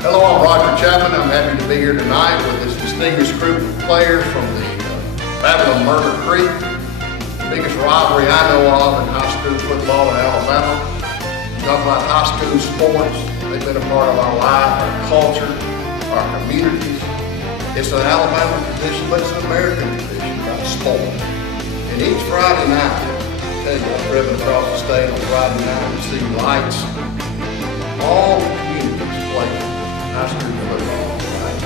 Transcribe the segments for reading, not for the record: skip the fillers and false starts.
Hello, I'm Roger Chapman. I'm happy to be here tonight with this distinguished group of players from the Battle of Myrtle Creek. The biggest rivalry I know of in high school football in Alabama. You talk about high school sports, they've been a part of our life, our culture, our communities. It's an Alabama tradition, but it's an American tradition about sport. And each Friday night, I tell you, I've driven across the state on Friday night and see lights. All the communities play high school football, right?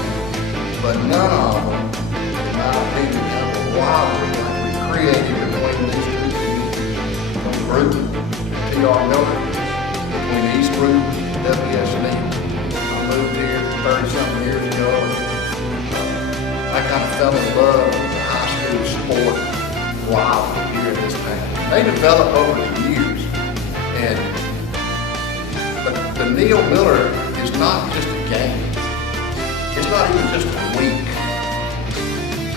But none of them, in my opinion, have a rivalry like we created between these two communities. From Group, T.R. Miller, between East Group and WSNE. I moved here 30-something years ago, and I kind of fell in love with the high school sport rivalry here in this town. They developed over the years, and the Neal Miller is not just a game. It's not even just a week.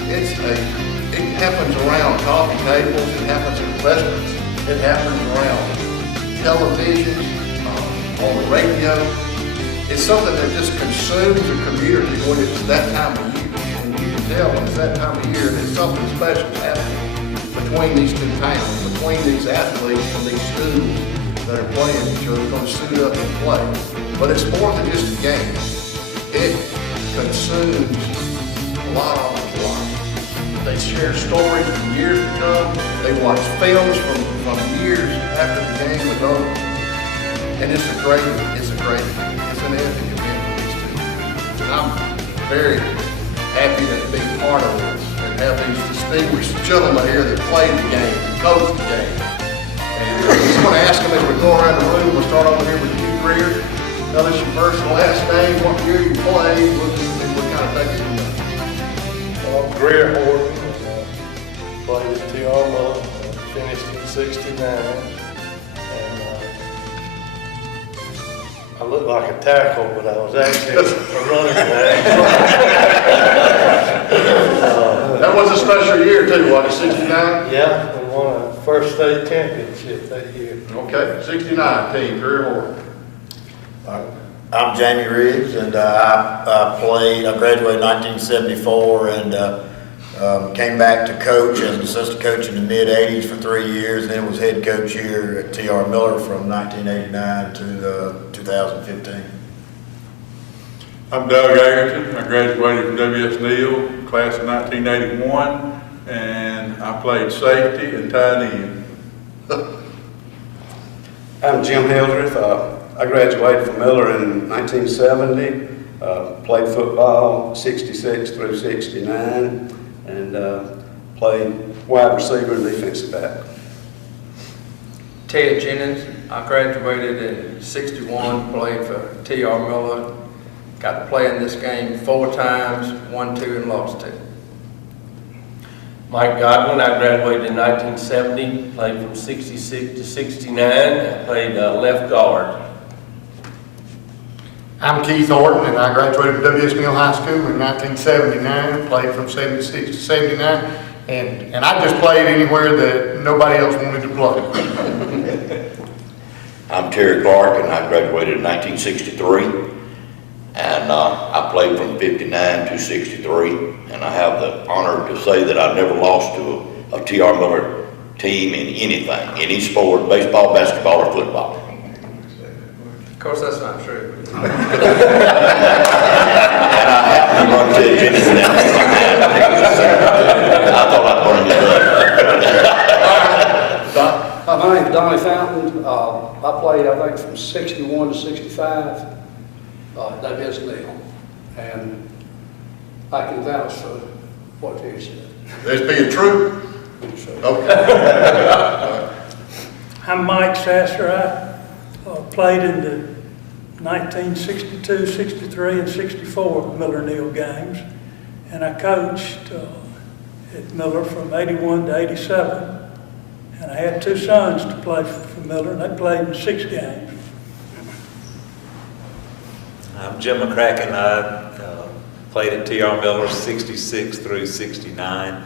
It happens around coffee tables, it happens in restaurants, it happens around television, on the radio. It's something that just consumes the community when it's that time of year. And you can tell when it's that time of year that something special is happening between these two towns, between these athletes from these schools that are playing each other, going to suit up and play. But it's more than just a game. It consumes a lot of their life. They share stories from years to come. They watch films from years after the game was over. And it's an epic event for these two. And I'm very happy to be part of this and have these distinguished gentlemen here that played the game, coached the game. And I just want to ask them as we go around the room. We'll start over here with you, Greer. Tell us your first and last name, what year you played, and we'll kind of take it from there. I'm Greer Horton, played at T.R. Miller, finished in '69, and I looked like a tackle, but I was actually a running back. That was a special year too, wasn't it, '69? Yeah, we won a first state championship that year. Okay, '69 team, Greer Horton. I'm Jamie Riggs, and I graduated in 1974 and came back to coach as an assistant coach in the mid-'80s for 3 years, and then was head coach here at T.R. Miller from 1989 to 2015. I'm Doug Egerton. I graduated from W.S. Neal, class of 1981, and I played safety and tight end. I'm Jim Hildreth. I graduated from Miller in 1970, played football 66 through 69, and played wide receiver and defensive back. Ted Jennings, I graduated in '61, played for T.R. Miller, got to play in this game 4 times, won 2 and lost 2. Mike Godwin, I graduated in 1970, played from '66 to '69, I played left guard. I'm Keith Horton, and I graduated from W.S. Neal High School in 1979, played from '76 to '79, and I just played anywhere that nobody else wanted to play. I'm Terry Clark, and I graduated in 1963, and I played from '59 to '63, and I have the honor to say that I've never lost to a T.R. Miller team in anything, any sport, baseball, basketball, or football. Of course, that's not true. And I happened to run to Jennings down. I thought I'd burn you up. My name's Donnie Fountain. I played, I think, from '61 to '65 at W.S. Neal, and I can vouch for what you said. That's being true? Okay. I'm Mike Sasser. I played in the 1962, '63, and '64 Miller Neal games, and I coached at Miller from '81 to '87. And I had 2 sons to play for Miller, and they played in 6 games. I'm Jim McCracken. I played at T.R. Miller '66 through '69,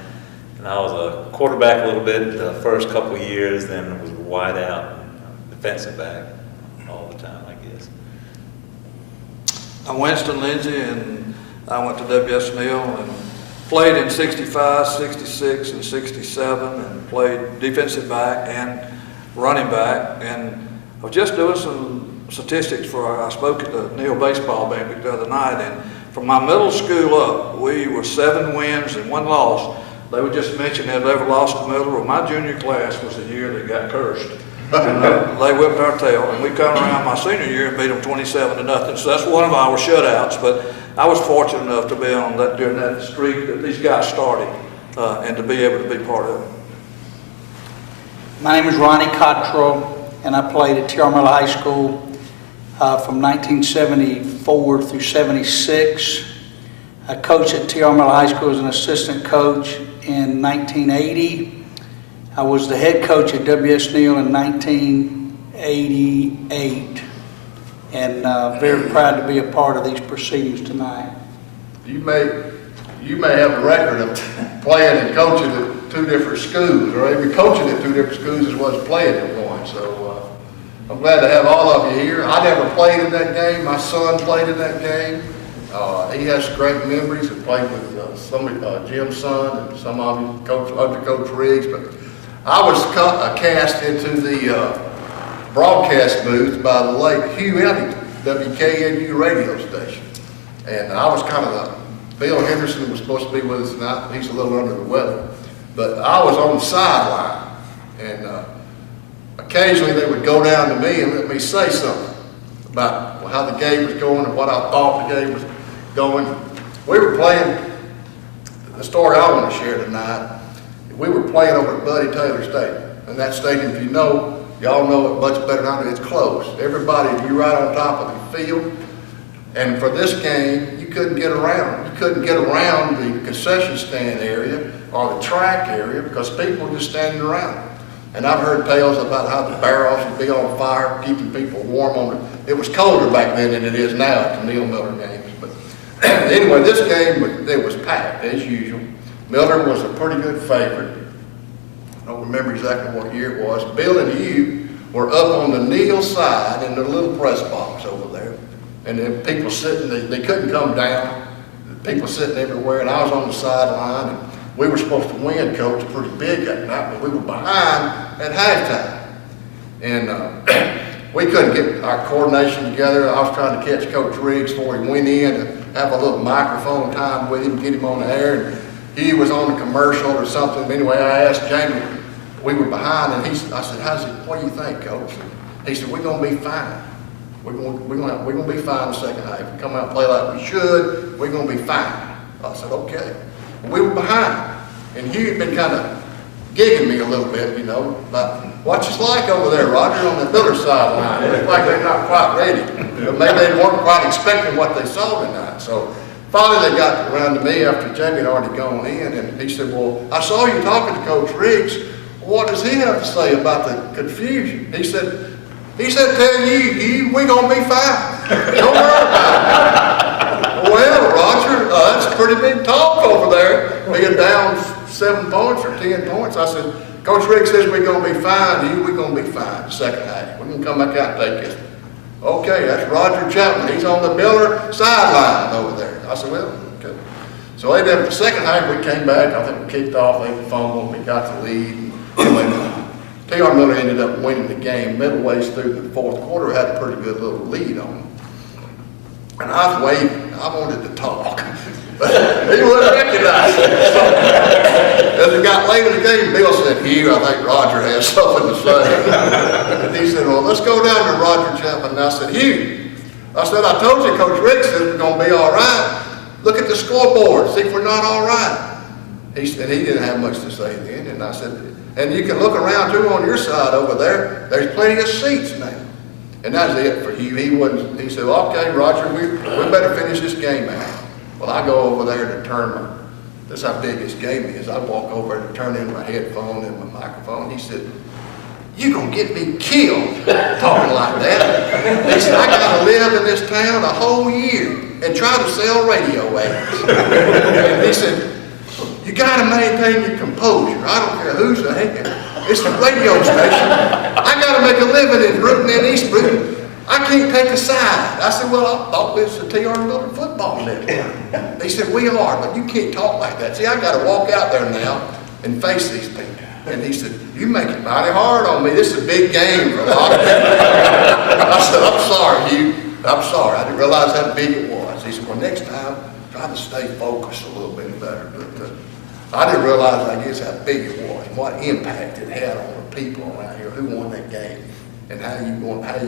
and I was a quarterback a little bit the first couple of years, then was wide out, defensive back all the time, I guess. I'm Winston Lindsay, and I went to W.S. Neal and played in 65, 66, and 67, and played defensive back and running back. And I was just doing some statistics I spoke at the Neal baseball banquet the other night, and from my middle school up, we were 7 wins and 1 loss. They would just mention had ever lost a middle. Well, my junior class was the year that got cursed. And they whipped our tail, and we come around my senior year and beat them 27-0. So that's one of our shutouts. But I was fortunate enough to be on that during that streak that these guys started, and to be able to be part of it. My name is Ronnie Cottrell, and I played at T.R. Miller High School from 1974 through 76. I coached at T.R. Miller High School as an assistant coach in 1980. I was the head coach at W.S. Neal in 1988, and very proud to be a part of these proceedings tonight. You may have a record of playing and coaching at 2 different schools, or even coaching at 2 different schools as well as playing at one. So I'm glad to have all of you here. I never played in that game. My son played in that game. He has great memories. He played with Jim's son and some of you, under Coach Riggs. But I was cast into the broadcast booth by the late Hugh Elliott, WKNU radio station. And I was kind of Bill Henderson was supposed to be with us tonight. He's a little under the weather. But I was on the sideline. And occasionally they would go down to me and let me say something about how the game was going and what I thought the game was going. We were playing, the story I want to share tonight, we were playing over at Buddy Taylor Stadium. And that stadium, if you know, y'all know it much better than I do, it's close. Everybody, you're right on top of the field. And for this game, you couldn't get around. You couldn't get around the concession stand area or the track area because people were just standing around. And I've heard tales about how the barrels would be on fire, keeping people warm on it. It was colder back then than it is now at the Neal Miller games. But anyway, this game, it was packed as usual. Miller was a pretty good favorite. I don't remember exactly what year it was. Bill and you were up on the Neal side in the little press box over there. And then people sitting, they couldn't come down. People sitting everywhere, and I was on the sideline. And we were supposed to win, Coach, pretty big that night, but we were behind at halftime. And we couldn't get our coordination together. I was trying to catch Coach Riggs before he went in and have a little microphone time with him, get him on the air. And he was on a commercial or something. Anyway, I asked Jamie, we were behind, and I said, what do you think, Coach? He said, we're going to be fine. We're going to be fine in the second half. If we come out and play like we should, we're going to be fine. I said, okay. We were behind, and Hugh had been kind of gigging me a little bit, you know, about what's it like over there, Roger, on the Miller sideline. It looks like they're not quite ready. But maybe they weren't quite expecting what they saw tonight. So finally they got around to me after Jamie had already gone in, and he said, well, I saw you talking to Coach Riggs. What does he have to say about the confusion? He said, tell you, we're going to be fine. Don't worry about it. Well, Roger, that's a pretty big talk over there, being down 7 points or 10 points. I said, Coach Riggs says we're going to be fine. We're going to be fine the second half. We're going to come back out and take this. Okay, that's Roger Chapman. He's on the Miller sideline over there. I said, well, okay. So they did the second half. We came back. I think we kicked off. They fumbled. We got the lead. T.R. Miller ended up winning the game middle ways through the fourth quarter, had a pretty good little lead on him. And I was waiting. I wanted to talk. But he wouldn't recognize it. So, as it got late in the game, Bill said, Hugh, I think Roger has something to say. And he said, well, let's go down to Roger Chapman. And I said, Hugh, I told you Coach Riggs said we're going to be all right. Look at the scoreboard, see if we're not all right. He said he didn't have much to say then. And I said, and you can look around too on your side over there. There's plenty of seats now. And that's it for Hugh. He said, well, okay, Roger, we better finish this game out. Well, I go over there to turn that's how big this game is. I walk over to turn in my headphone and my microphone. He said, you're going to get me killed talking like that. He said, I got to live in this town a whole year and try to sell radio ads. And he said, you got to maintain your composure. I don't care who's the heck. It's the radio station. I got to make a living in Brooklyn and East Brooklyn. I can't take a side. I said, well, I thought this was the T.R. Miller Football Network. They said, we are, but you can't talk like that. See, I gotta walk out there now and face these people. And he said, you make it mighty hard on me. This is a big game for a lot of people. I said, I'm sorry, Hugh. I'm sorry. I didn't realize how big it was. He said, well, next time, try to stay focused a little bit better. But I didn't realize, I guess, how big it was and what impact it had on the people around here who won that game and how you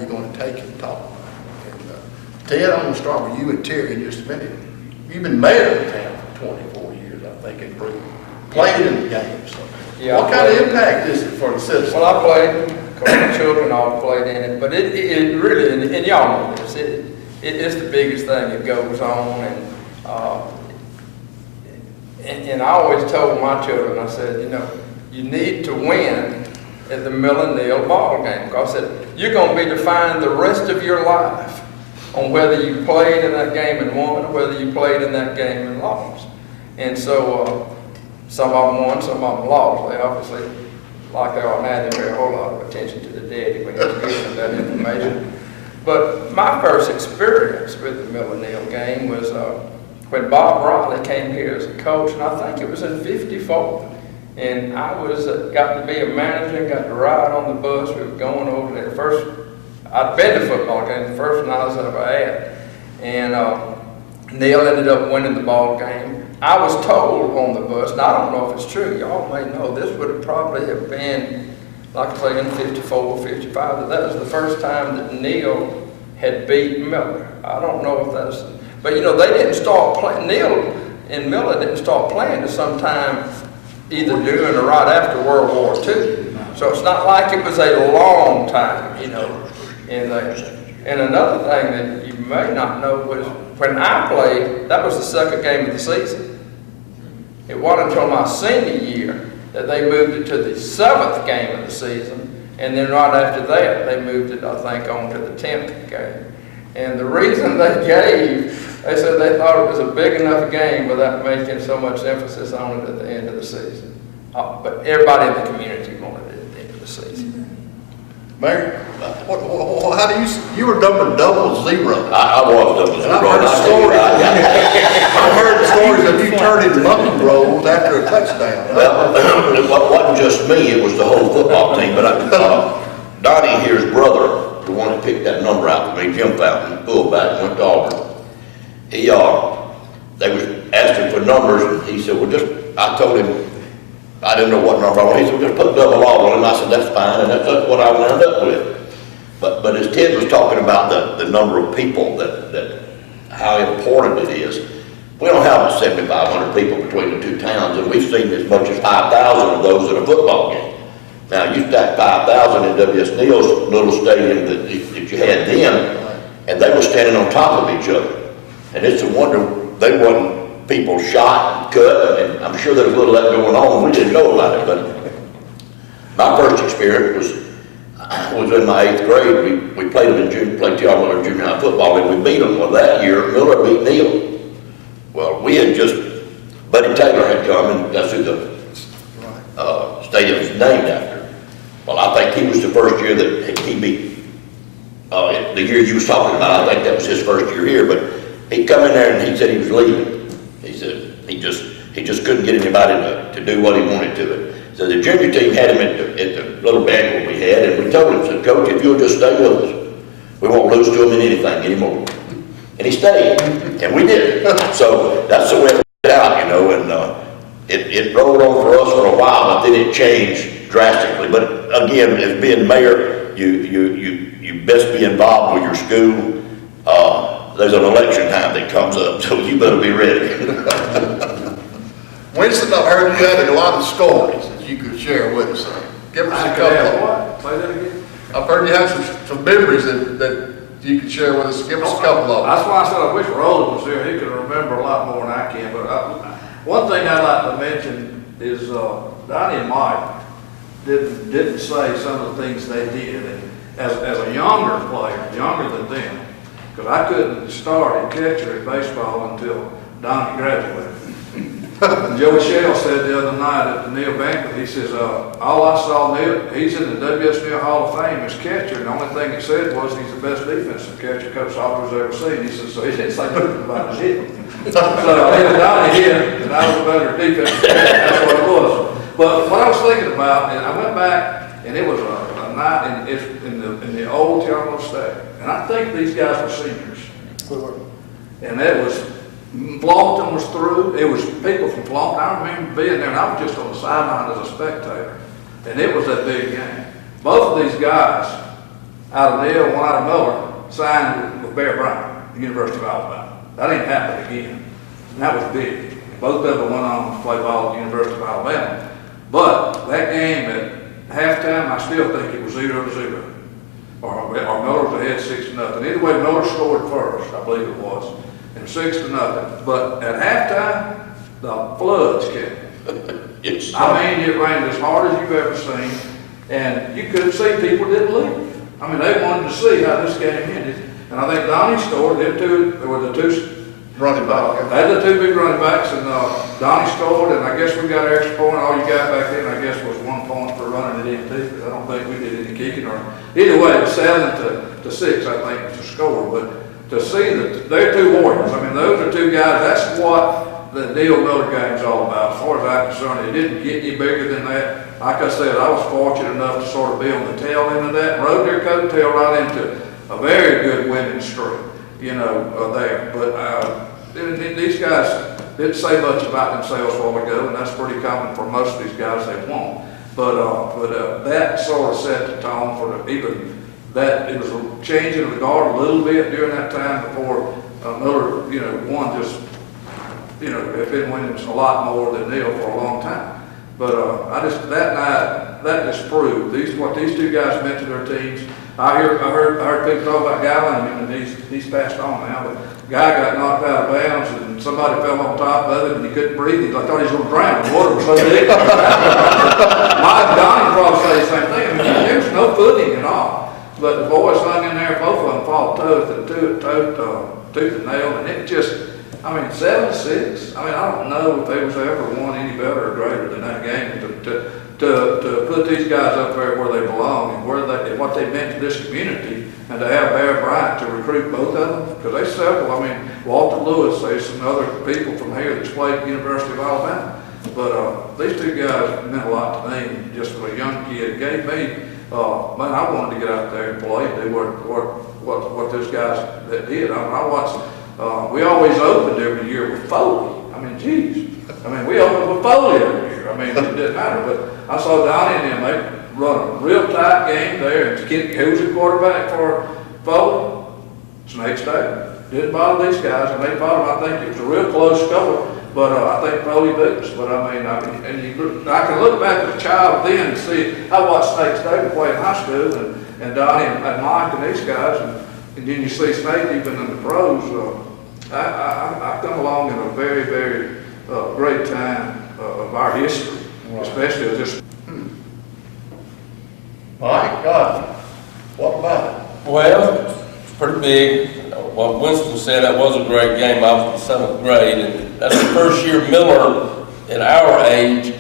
going to take it and talk about it. And Ted, I'm going to start with you and Terry in just a minute. You've been mayor of the town for 24 years, I think, and played in the game. So. Yeah, what kind of impact is it for the citizens? Well, I played, because my children all played in it, but it really, and y'all know this, it's the biggest thing that goes on, and I always told my children, I said, you know, you need to win at the Miller Neal ball game, because I said, you're going to be defined the rest of your life on whether you played in that game and won, or whether you played in that game and lost. And so, some of them won, some of them lost. They obviously, like they are now, didn't pay a whole lot of attention to the daddy when he was giving them that information. But my first experience with the Miller Neal game was when Bob Riley came here as a coach, and I think it was in '54. And I was got to be a manager, got to ride on the bus. We were going over there. First, I'd been to football games, the first one I was ever at. And Neal ended up winning the ball game. I was told on the bus, and I don't know if it's true, y'all may know, this would have probably have been, like I say, in '54 or '55, that was the first time that Neal had beat Miller. I don't know if that's, but you know, they didn't start playing, Neal and Miller didn't start playing until sometime either during or right after World War II. So it's not like it was a long time, you know. And another thing that you may not know was when I played, that was the second game of the season. It wasn't until my senior year that they moved it to the 7th game of the season, and then right after that, they moved it, I think, on to the 10th game. And the reason they said they thought it was a big enough game without making so much emphasis on it at the end of the season. But everybody in the community wanted it at the end of the season. Mayor, how do you were double 0. I was double 0. I've heard stories of you turning monkey rolls after a touchdown. Well, it wasn't just me, it was the whole football team, but Donnie here's brother, the one that picked that number out for me, Jim Fountain, fullback, went to Auburn. They was asking for numbers, and he said, well, I told him, I didn't know what number I wanted. He said, just put double R on him. I said, that's fine, and that's what I wound up with. But as Ted was talking about the number of people, how important it is, we don't have 7,500 people between the two towns, and we've seen as much as 5,000 of those in a football game. Now, you stack 5,000 in W.S. Neal's little stadium that you had then, and they were standing on top of each other. And it's a wonder they wasn't people shot and cut, and I'm sure there was a little of that going on. We didn't know about it, but my first experience was in my 8th grade. We played them played T.R. Miller junior high football, and we beat them. Well, that year, Miller beat Neal. Well, we had Buddy Taylor had come, and that's who the stadium is named after. Well, I think he was the first year that he beat, the year you was talking about, I think that was his first year here, but he come in there and he said he was leaving. He said he just couldn't get anybody to do what he wanted to. So the junior team had him at the little banquet we had, and we told him, said, Coach, if you'll just stay with us, we won't lose to him in anything anymore. And he stayed, and we did. So that's the way it went out, you know, and it rolled on for us for a while, but then it changed drastically. But again, as being mayor, you best be involved with your school. There's an election time that comes up, so you better be ready. Winston, I've heard you had a lot of stories that you could share with us. Give us a couple of them. Say that again? I've heard you have some memories that you could share with us. Give us a couple of them. That's why I said I wish Roland was here. He could remember a lot more than I can. But one thing I'd like to mention is Donnie and Mike didn't say some of the things they did. And as a younger player, younger than them, because I couldn't start at catcher in baseball until Donnie graduated. And Joey Shell said the other night at the Neal banquet, he says, all I saw Neal, he's in the W.S. Neal Hall of Fame as catcher, and the only thing he said was he's the best defensive catcher Coach Hopper's ever seen. He said, so he didn't say nothing about his hitting. So I hit Donnie hit, and I was a better defensive catcher, that's what it was. But what I was thinking about, and I went back, and it was a night in the old Tiarmilla Stadium, and I think these guys were seniors. And it was, Flaunton was through, it was people from Flaunton, I remember being there, and I was just on the sideline as a spectator, and it was that big game. Both of these guys, out of Neal, one out of Miller, signed with Bear Bryant, the University of Alabama. That ain't happened again, and that was big. Both of them went on to play ball at the University of Alabama. But that game at halftime, I still think it was 0-0. Or Miller was ahead 6-0. Either way, Miller scored first, I believe it was, and 6-0. But at halftime, the floods came. I mean, it rained as hard as you've ever seen, and you could see people didn't leave. I mean, they wanted to see how this game ended. And I think Donnie scored. There were the two Running back. They had the two big running backs, and Donnie scored, and I guess we got an extra point. All you got back then, I guess, was 1 point for running it in too. I don't think we did any kicking or either way. It was 7-6, I think, was the score. But to see that they're two warriors. I mean, those are two guys. That's what the Neal Miller game's all about. As far as I'm concerned, it didn't get any bigger than that. Like I said, I was fortunate enough to sort of be on the tail end of that, and rode their coattail right into a very good winning streak. There. But these guys didn't say much about themselves a while ago, and that's pretty common for most of these guys. They won't. But that sort of set the tone for even that. It was a changing of the guard a little bit during that time before Miller, won just, had been winning a lot more than Neal for a long time. But that night, that just proved what these two guys meant to their teams. I heard people talk about Guy, and he's passed on now, but Guy got knocked out of bounds and somebody fell on top of him and he couldn't breathe. I thought he was going to drown. The water was so deep. Mike Donnie probably said the same thing. There was no footing at all. But the boys hung in there, both of them fought tooth and nail, and it just, 7-6. I don't know if they was ever won any better or greater than that game to put these guys up there where they belong and what they meant to this community, and to have Bear Bryant to recruit both of them, because there's several. Walter Lewis, there's some other people from here that's played at the University of Alabama. But these two guys meant a lot to me, just for a young kid. It gave me, I wanted to get out there and play, and do what those guys that did. I watched, we always opened every year with Foley. We opened with Foley every year. It didn't matter, but I saw Donnie and them, they run a real tight game there. And who was the quarterback for Foley? Snake State. Didn't bother these guys, and they fought them. I think it was a real close score, but I think Foley beat us. But I can look back as a child then and see, I watched Snake State play in high school, and Donnie and Mike and these guys, and then you see Snake even in the pros. I've come along in a very, very great time of our history, especially of this. My God, what about it? Well, it's pretty big. What Winston said, that was a great game. I was in 7th grade, and that's the first year Miller, at our age,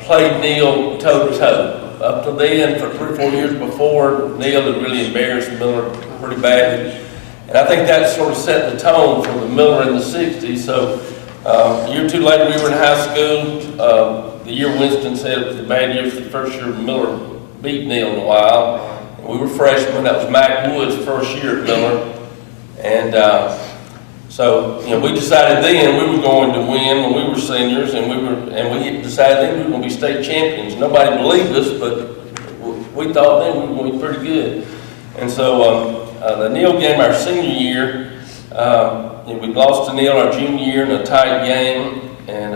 played Neal toe-to-toe. Up to then, for 3 or 4 years before, Neal had really embarrassed Miller pretty badly. And I think that sort of set the tone for the Miller in the 60s. So a year or two later, we were in high school. The year Winston said it was a bad year. It was the first year Miller beat Neal in a while. And we were freshmen. That was Mac Wood's first year at Miller. And so we decided then we were going to win when we were seniors, and we decided then we were going to be state champions. Nobody believed us, but we thought then we were going to be pretty good. And so the Neal game our senior year, we lost to Neal our junior year in a tight game, and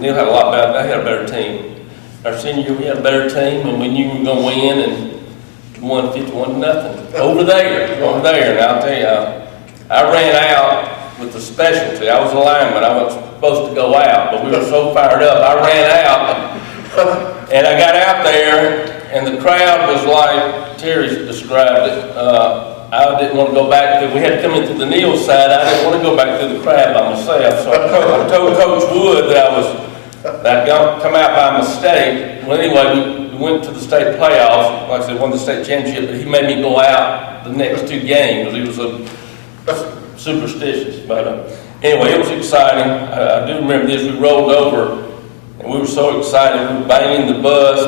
Neal had they had a better team. Our senior year we had a better team, and we knew we were going to win, and won 51-0 over there. And I'll tell you, I ran out with the specialty. I was a lineman. I wasn't supposed to go out, but we were so fired up. I ran out, and I got out there, and the crowd was like Terry described it. I didn't want to go back, we had to come in through the Neal side, I didn't want to go back through the crowd by myself, so I told Coach Wood that I'd come out by mistake. Well, anyway, we went to the state playoffs, like I said, won the state championship, but he made me go out the next 2 games, he was superstitious, but anyway, it was exciting. I do remember this, we rolled over, and we were so excited, we were banging the bus,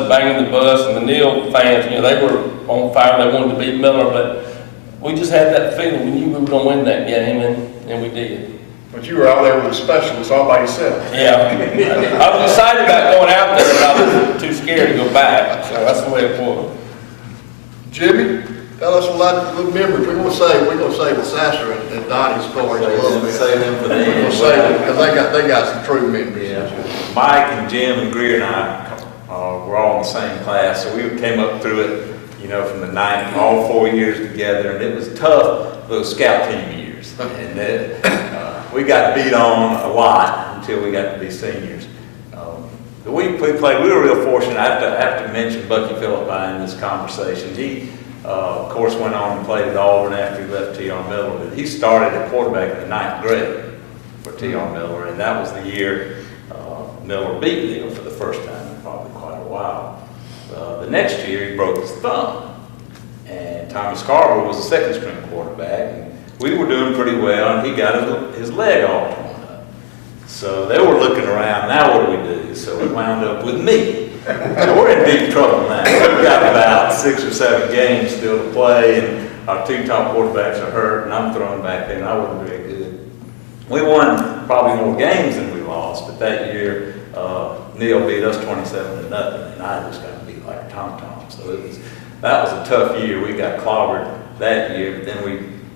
and the Neal fans, you know, they were on fire, they wanted to beat Miller, but we just had that feeling, we knew we were going to win that game, and we did. But you were out there with the specialists all by yourself. Yeah, I was excited about going out there, but I was too scared to go back, so that's the way it was. Jimmy, tell us a lot of good memories. We're gonna say the Sasser and Donnie stories a little bit. Save them for the end. We're gonna say them, because they got some true memories. Yeah. Mike and Jim and Greer and I were all in the same class, so we came up through it, you know, from the 9th, all 4 years together, and it was tough, those scout team years. And we got beat on a lot until we got to be seniors. We played, we were real fortunate. I have to mention Bucky Philippi in this conversation. He, of course, went on and played at Auburn after he left T.R. Miller, but he started at quarterback in the 9th grade for T.R. Miller, and that was the year Miller beat Neal for the first time in probably quite a while. The next year, he broke his thumb, and Tommy Scarborough was the second-string quarterback, and we were doing pretty well, and he got his leg all torn up. So they were looking around, now what do we do? So it wound up with me. So we're in deep trouble now. We've got about 6 or 7 games still to play, and our 2 top quarterbacks are hurt, and I'm throwing back there, and I wasn't very good. We won probably more games than we lost, but that year, Neal beat us 27-0, and I just got beat like a tom-tom. So that was a tough year. We got clobbered that year, but then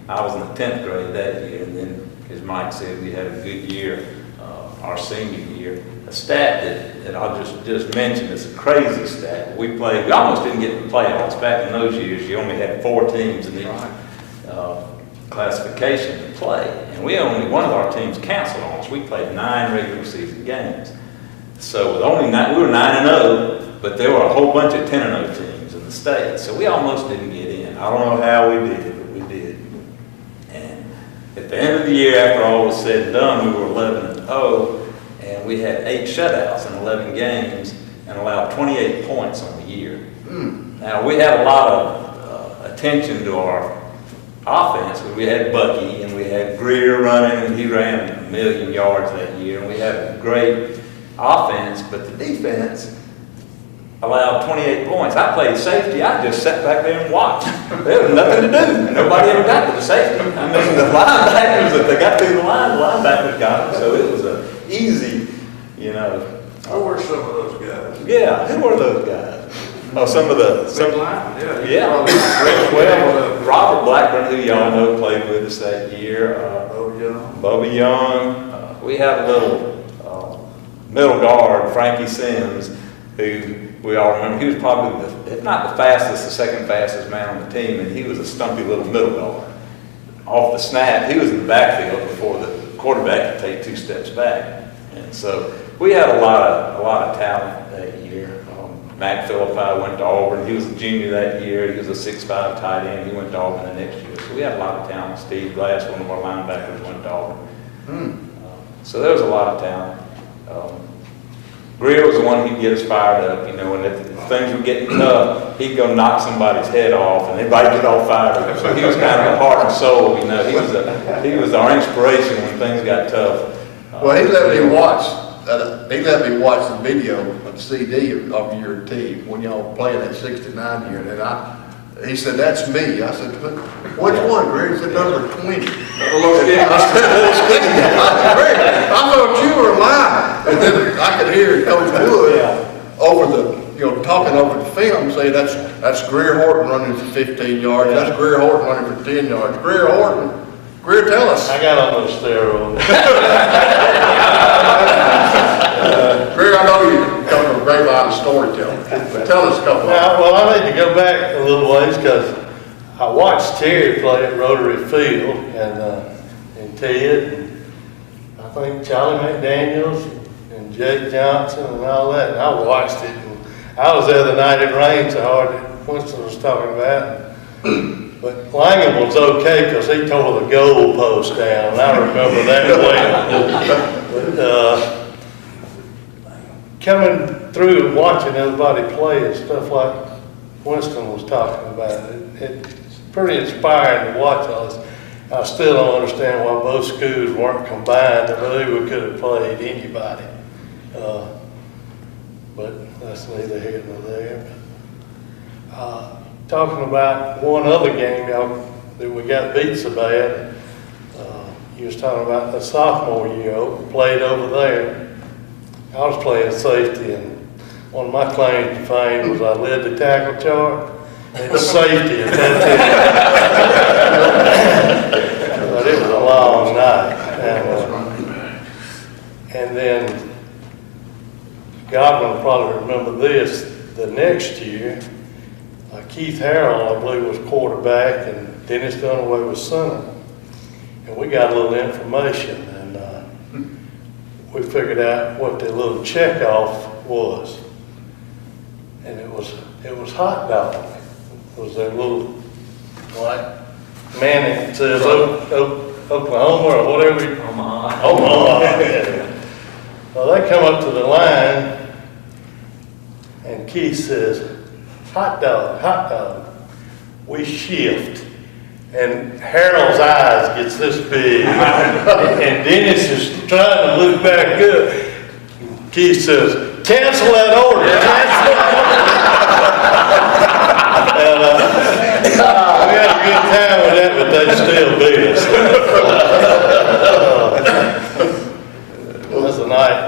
I was in the 10th grade that year, and then, as Mike said, we had a good year our senior year. A stat that I'll just mention, it's a crazy stat. We almost didn't get to the playoffs. Back in those years, you only had 4 teams in each classification to play. And one of our teams canceled on us. We played 9 regular season games. So with only 9, we were 9-0, but there were a whole bunch of 10-0 teams in the state. So we almost didn't get in. I don't know how we did, but we did. And at the end of the year, after all was said and done, we were 11-0, and we had 8 shutouts in 11 games and allowed 28 points on the year. Now, we had a lot of attention to our offense. We had Bucky, and we had Greer running, and he ran 1 million yards that year, and we had a great offense, but the defense allowed 28 points. I played safety. I just sat back there and watched. There was nothing to do. Nobody ever got to the safety. I mean, the linebackers, if they got through the line, the linebackers got them. So it was an easy, you know. Who were some of those guys? Yeah, who were those guys? Oh, some of the... Big line, yeah. Yeah. Well, Robert Blackburn, who y'all know, played with us that year. Bubba Young. We had a little middle guard, Frankie Sims, who we all remember. He was probably, if not the fastest, the second fastest man on the team, and he was a stumpy little middle guard. Off the snap, he was in the backfield before the quarterback could take 2 steps back. And so we had a lot of talent that year. Mac Philippi went to Auburn. He was a junior that year. He was a 6'5" tight end. He went to Auburn the next year. So we had a lot of talent. Steve Glass, one of our linebackers, went to Auburn. So there was a lot of talent. Greer was the one who'd get us fired up, you know, and if things were getting tough, he'd go knock somebody's head off, and everybody get all fired up. So he was kind of the heart and soul, you know. He was our inspiration when things got tough. Well, he let me watch the video of the CD of your team when y'all playing that 69 year, and he said, "That's me." I said, "Which one, Greg?" He said, "Number 20. I thought you were lying. And then I could hear Coach Wood talking over the film, saying, that's Greer Horton running for 15 yards. Yeah. That's Greer Horton running for 10 yards. Greer, tell us. I got on those steroids. Greer, I know you come from a great line of storytelling, but tell us a couple. Well, I need to go back a little ways because I watched Terry play at Rotary Field and Ted, and I think Charlie McDaniels and Jake Johnson and all that. And I watched it. And I was there the night it rained so hard that Winston was talking about. But Langham was okay because he tore the goal post down, and I remember that well. But, coming through and watching everybody play and stuff like Winston was talking about, it's pretty inspiring to watch all this. I still don't understand why both schools weren't combined. I believe we could have played anybody. But that's neither here nor there. Talking about one other game that we got beat so bad, you was talking about the sophomore year, played over there. I was playing safety, and one of my claims to fame was I led the tackle chart. It's safety at that time. But it was a long night. And then, Godwin will probably remember this, the next year, Keith Harrell, I believe, was quarterback, and Dennis Dunaway was center. And we got a little information, and we figured out what the little checkoff was. And it was hot dog. It was their little, like, man, it says Oklahoma or whatever. Omaha. Well, they come up to the line, and Keith says, hot dog. We shift. And Harold's eyes gets this big. And Dennis is trying to look back up. Keith says, cancel that order. And we had a good time with that, but they still beat us. It was the night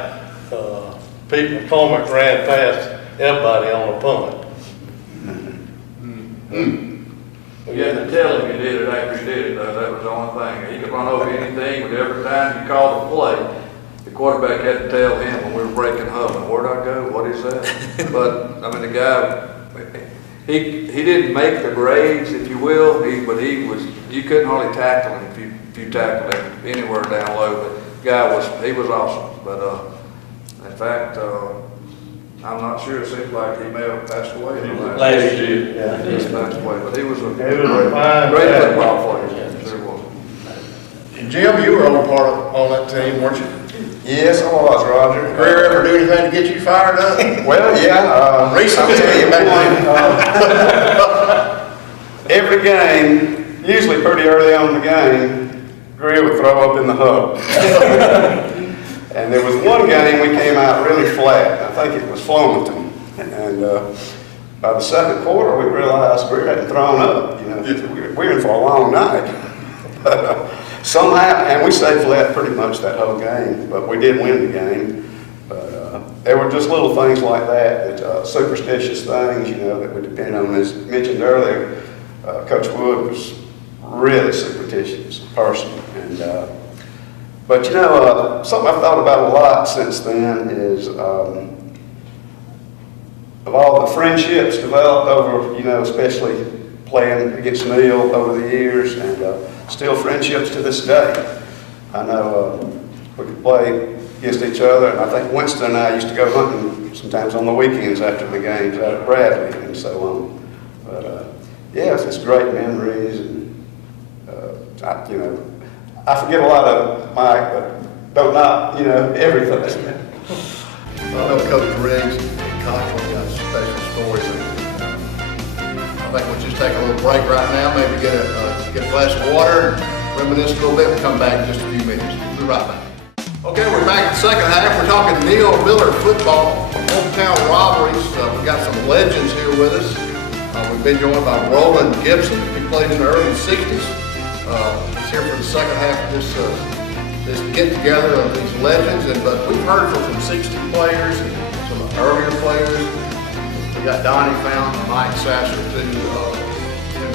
Pete McCormick ran past everybody on a punt. You had to tell him you did it after you did it, though. That was the only thing. He could run over anything, but every time you called a play, the quarterback had to tell him when we were breaking huddle, where'd I go? What is that? But, I mean, the guy, he didn't make the grades, if you will, but he was, you couldn't hardly tackle him if you tackled him anywhere down low. But the guy he was awesome. But, in fact, I'm not sure, it seems like he may have passed away. Last year. Yeah, he's passed away, but he was a He was a fine great guy. football player, sure was. And Jim, you were on that team, weren't you? Yes, I was, Roger. Greer ever do anything to get you fired up? Well, yeah. Recently, I'll tell you one, every game, usually pretty early on in the game, Greer would throw up in the huddle. And there was one game we came out really flat. I think it was Flomaton. And by the second quarter, we realized Greer hadn't thrown up. You know, we were in for a long night. But somehow, and we stayed flat pretty much that whole game, but we did win the game. But there were just little things like that, superstitious things, you know, that we depend on. As mentioned earlier, Coach Wood was really superstitious person. And but you know, something I've thought about a lot since then is of all the friendships developed over, you know, especially playing against Neil over the years, and still friendships to this day. I know we could play against each other, and I think Winston and I used to go hunting sometimes on the weekends after the games out at Bradley and so on. But yeah, it's just great memories, and you know, I forget a lot of Mike, but don't not, you know, everything. I know Coach Riggs and Cottrell got special stories. I think we'll just take a little break right now, maybe get a glass of water, reminisce a little bit, and come back in just a few minutes. We'll be right back. Okay, we're back in the second half. We're talking Neil Miller football, hometown rivalries. We've got some legends here with us. We've been joined by Roland Gibson. He played in the early 60s. He's here for the second half of this get-together of these legends. But we've heard from some 60 players and some earlier players. We got Donnie Fountain, Mike Sasser, two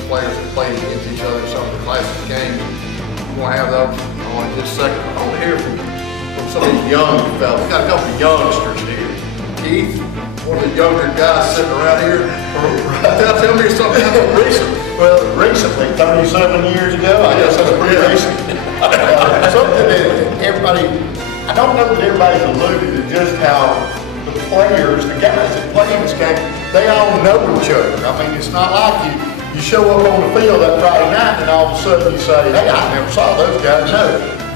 players that played against each other in some of the classic games. We're going to have those on in just a second. I want to hear from some of these young fellas. We've got a couple of youngsters here. Keith, one of the younger guys sitting around here. Tell me something about recent. Well, recently, 37 years ago, I guess that's pretty recent. Something that everybody, I don't know that everybody's alluded to just how the players, the guys that play in this game, they all know each other. I mean, it's not like you you show up on the field that Friday night and all of a sudden you say, hey, I never saw those guys. No,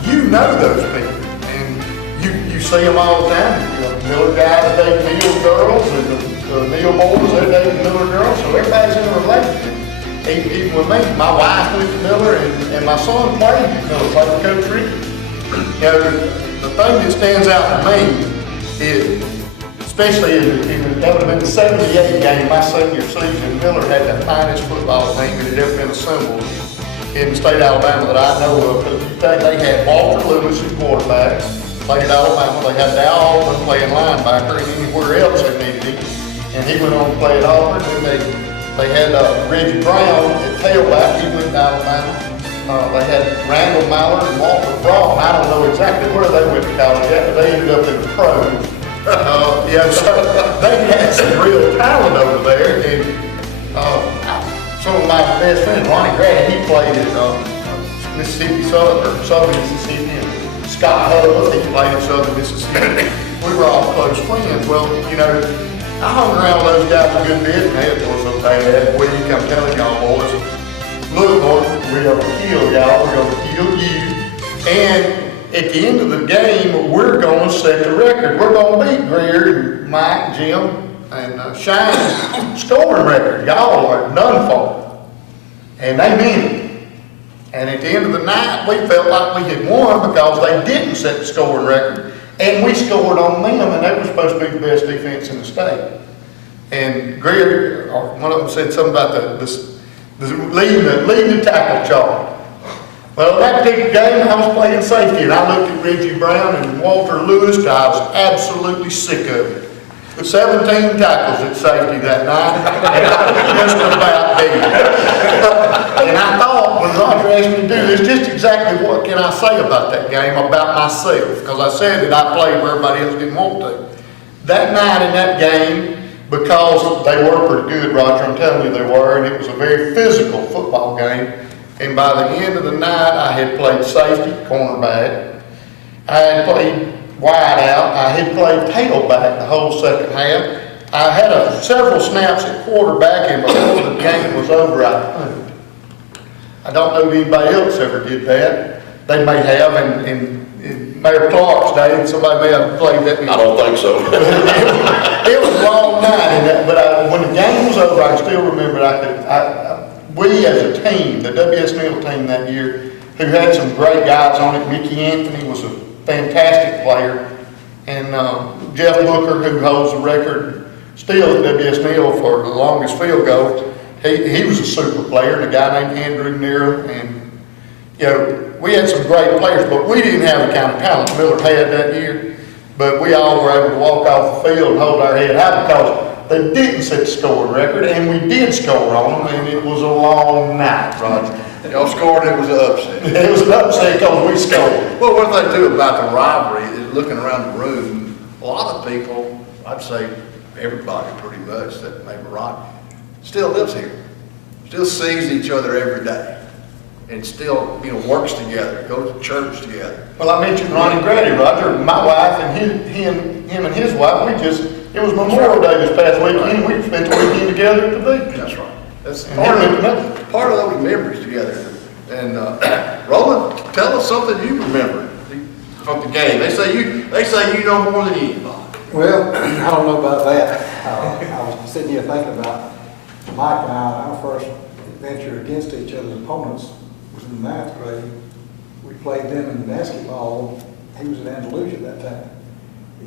you know those people. And you see them all the time. The Miller guys, they date Neil girls, and the Neil boys, they date Miller girls. So everybody's in a relationship. Even with me, my wife went to Miller, and my son played at Miller, played with Coach Ricky. You know, the thing that stands out to me is, especially that would have been the 78 game, my senior season, Miller had the finest football team that had ever been assembled in the state of Alabama that I know of. They had Walter Lewis as quarterback, played at Alabama. They had Dow Altman playing linebacker, and anywhere else they needed him. And he went on to play at Auburn. And they had Reggie Brown at tailback. He went to Alabama. They had Randall Mallard and Walter Broughton. I don't know exactly where they went to college at, but they ended up in the pros. Yeah, so they had some real talent over there. And some of my best friends, Ronnie Grady, he played at Mississippi Southern Mississippi. And Scott Hubbard, he played at Southern Mississippi. We were all close friends. Well, you know, I hung around those guys a good bit, and they, of course, will say that. When you come telling y'all boys, look, boys, we're going to kill y'all, we're going to kill you. And at the end of the game, we're going to set the record. We're going to beat Greer, and Mike, Jim, and Shine's scoring record. Y'all are done for. And they meant it. And at the end of the night, we felt like we had won because they didn't set the scoring record. And we scored on them, and they were supposed to be the best defense in the state. And Greer, one of them said something about leading the tackle charge. Well, that particular game, I was playing safety, and I looked at Reggie Brown and Walter Lewis, and I was absolutely sick of it. 17 tackles at safety that night, and I was just about dead. And I thought, when Roger asked me to do this, just exactly what can I say about that game, about myself, because I said that I played where everybody else didn't want to. That night in that game, because they were pretty good, Roger, I'm telling you they were, and it was a very physical football game, and by the end of the night, I had played safety, cornerback, I had played wide out, I had played tailback the whole second half. I had several snaps at quarterback, and before the game was over, I punted. I don't know if anybody else ever did that. They may have, in Mayor Clark's day, somebody may have played that. I don't think so. It was a long night, but when the game was over, I still remember we as a team, the W.S. Neal team that year, who had some great guys on it. Mickey Anthony was a fantastic player, and Jeff Booker, who holds the record still at W.S. Neal for the longest field goal, he was a super player, and a guy named Andrew Nero, and you know, we had some great players, but we didn't have the kind of talent Miller had that year. But we all were able to walk off the field and hold our head high because they didn't set the scoring record, and we did score on them, and it was a long night, Roger. Y'all scored, it was an upset. It was an upset because we scored. Well, what they do about the rivalry is looking around the room, a lot of people, I'd say everybody pretty much that maybe Rock, still lives here, still sees each other every day, and still, you know, works together, goes to church together. Well, I mentioned Ronnie Grady, Roger. My wife and him and his wife, it was Memorial Day this past weekend. We spent the weekend together at the beach. That's right. That's And part of those memories together. And Roland, tell us something you remember from the game. They say you know more than anybody. Well, I don't know about that. I was sitting here thinking about Mike and I, our first adventure against each other's opponents was in the 9th grade. We played them in basketball. He was in Andalusia at that time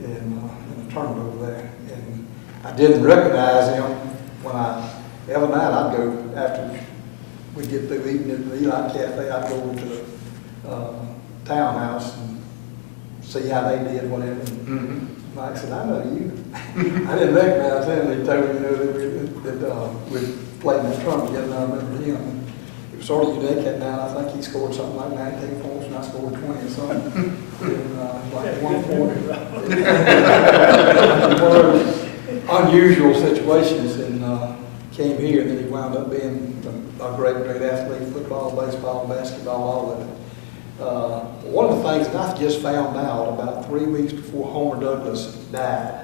in a tournament over there. And I didn't recognize him when every night I'd go after we'd get through eating at the Eli Cafe, I'd go over to the townhouse and see how they did whatever. And Mike said, I know you. I didn't recognize him. They told me, that we played in the tournament together, and I remember him. It was sort of unique that night. I think he scored something like 19 points, and I scored 20 or something. And, like 1 point. One of those unusual situations, and came here, and then he wound up being a great athlete, football, baseball, basketball, all of it. One of the things that I just found out about 3 weeks before Homer Douglas died,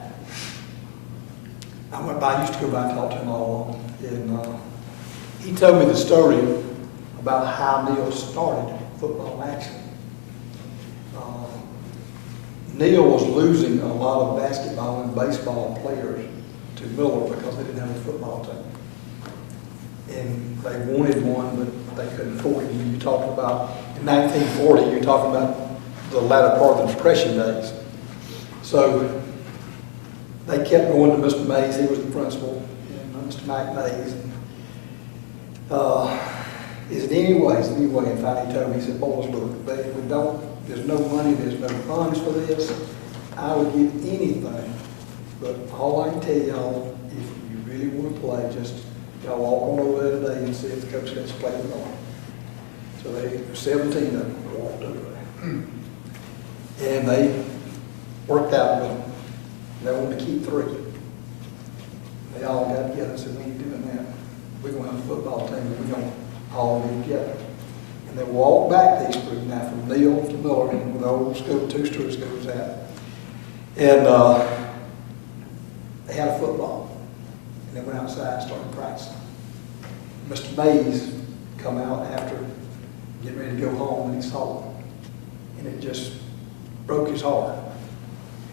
I used to go by and talk to him all along, and he told me the story about how Neil started football action. Neil was losing a lot of basketball and baseball players to Miller because they didn't have a football team. And they wanted one, but they couldn't afford it. You talking about, in 1940, you're talking about the latter part of the Depression days. So they kept going to Mr. Mays, he was the principal, and Mr. Mike Mays. Is it any way, and finally he told me, he said, boys, look, there's no money, there's no funds for this. I would give anything, but all I can tell y'all, if you really want to play, just y'all walk on over there today and see if the coach lets you play the ball. So they, 17 of them walked over there. And they worked out with them. They wanted to keep 3. They all got together and said, we ain't doing that. We're going to have a football team, and we're going to all be together. And they walked back these 3 now from Neil to Miller, and with the old school, 2-story school was at. And they had a football. And they went outside and started practicing. Mr. Mays come out after getting ready to go home, and he saw them. And it just broke his heart.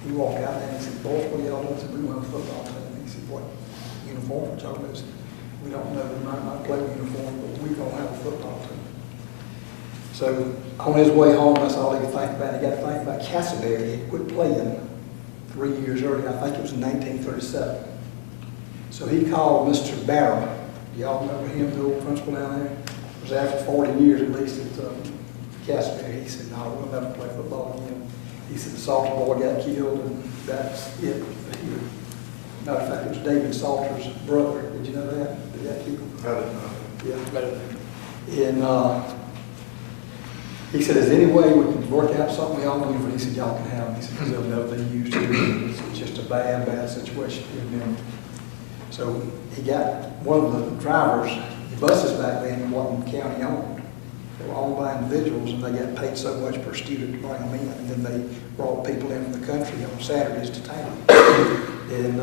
He walked out there and he said, boys, what are y'all doing? I said, we want a football team. And he said, what uniform for y'all do? We don't know, we might not play with uniform, but we're going to have a football team. So on his way home, that's all he could think about. He got to think about Castleberry. He quit playing 3 years earlier. I think it was in 1937. So he called Mr. Barrow. Y'all remember him, the old principal down there? It was after 40 years at least at Castleberry. He said, no, we'll never play football again. He said the Salter boy got killed, and that's it. Matter of fact, it was David Salter's brother. Did you know that? Did that keep him? Yeah. And he said, is there any way we can work out something we all need for? He said, y'all can have them. He said, because they'll never be used to. It's just a bad, bad situation. So he got one of the drivers, the buses back then wasn't county owned. They were owned by individuals, and they got paid so much per student to bring them in. And then they brought people in from the country on Saturdays to town. And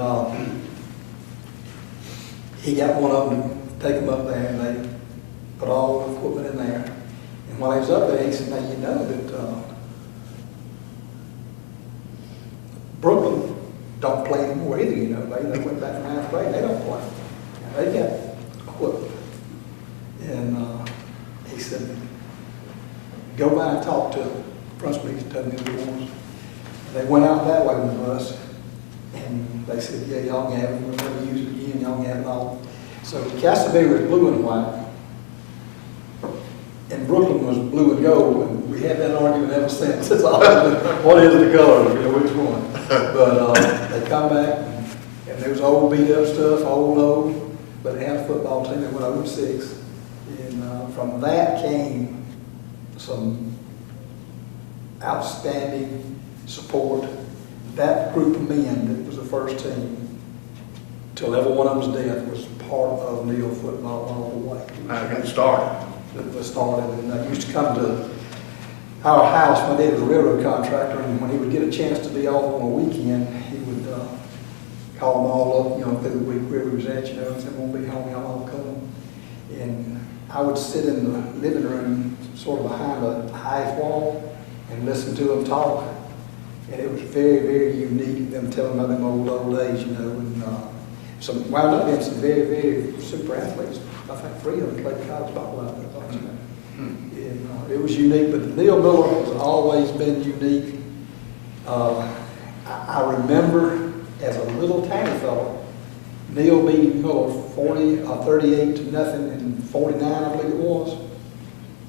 he got one of them to take them up there, and they put all the equipment in there. And while he was up there, he said, now you know that Brooklyn don't play anymore either, you know. They went back from 9th grade, they don't play. They got equipment. And he said, go by and talk to them. Principal, he told me who it was. They went out that way with us, and they said, yeah, y'all can have it, we'll never use it again, y'all can have it all. So Castleberry was blue and white, and Brooklyn was blue and gold, and we had that argument ever since. It's always been, what is the color, you know, which one? But they come back, and there was old beat up stuff, old, but they had a football team that went 0-6. And from that came some outstanding support. That group of men that was the first team, till every one of them's death, was part of Neil football all the way. I got started. That was started, and I used to come to our house. My dad was a railroad contractor, and when he would get a chance to be off on a weekend, he would call them all up, you know, through the week where we was at, you know, and said, won't be home, y'all all come. And I would sit in the living room, sort of behind a hive wall, and listen to them talk. And it was very, very unique, them telling about them old days, you know, and some wound up being some very, very super athletes. I think 3 of them played college ball out there, you know. And it was unique, but Neil Miller has always been unique. I remember as a little tiny fellow, Neil beating Miller 38-0 in 49, I believe it was.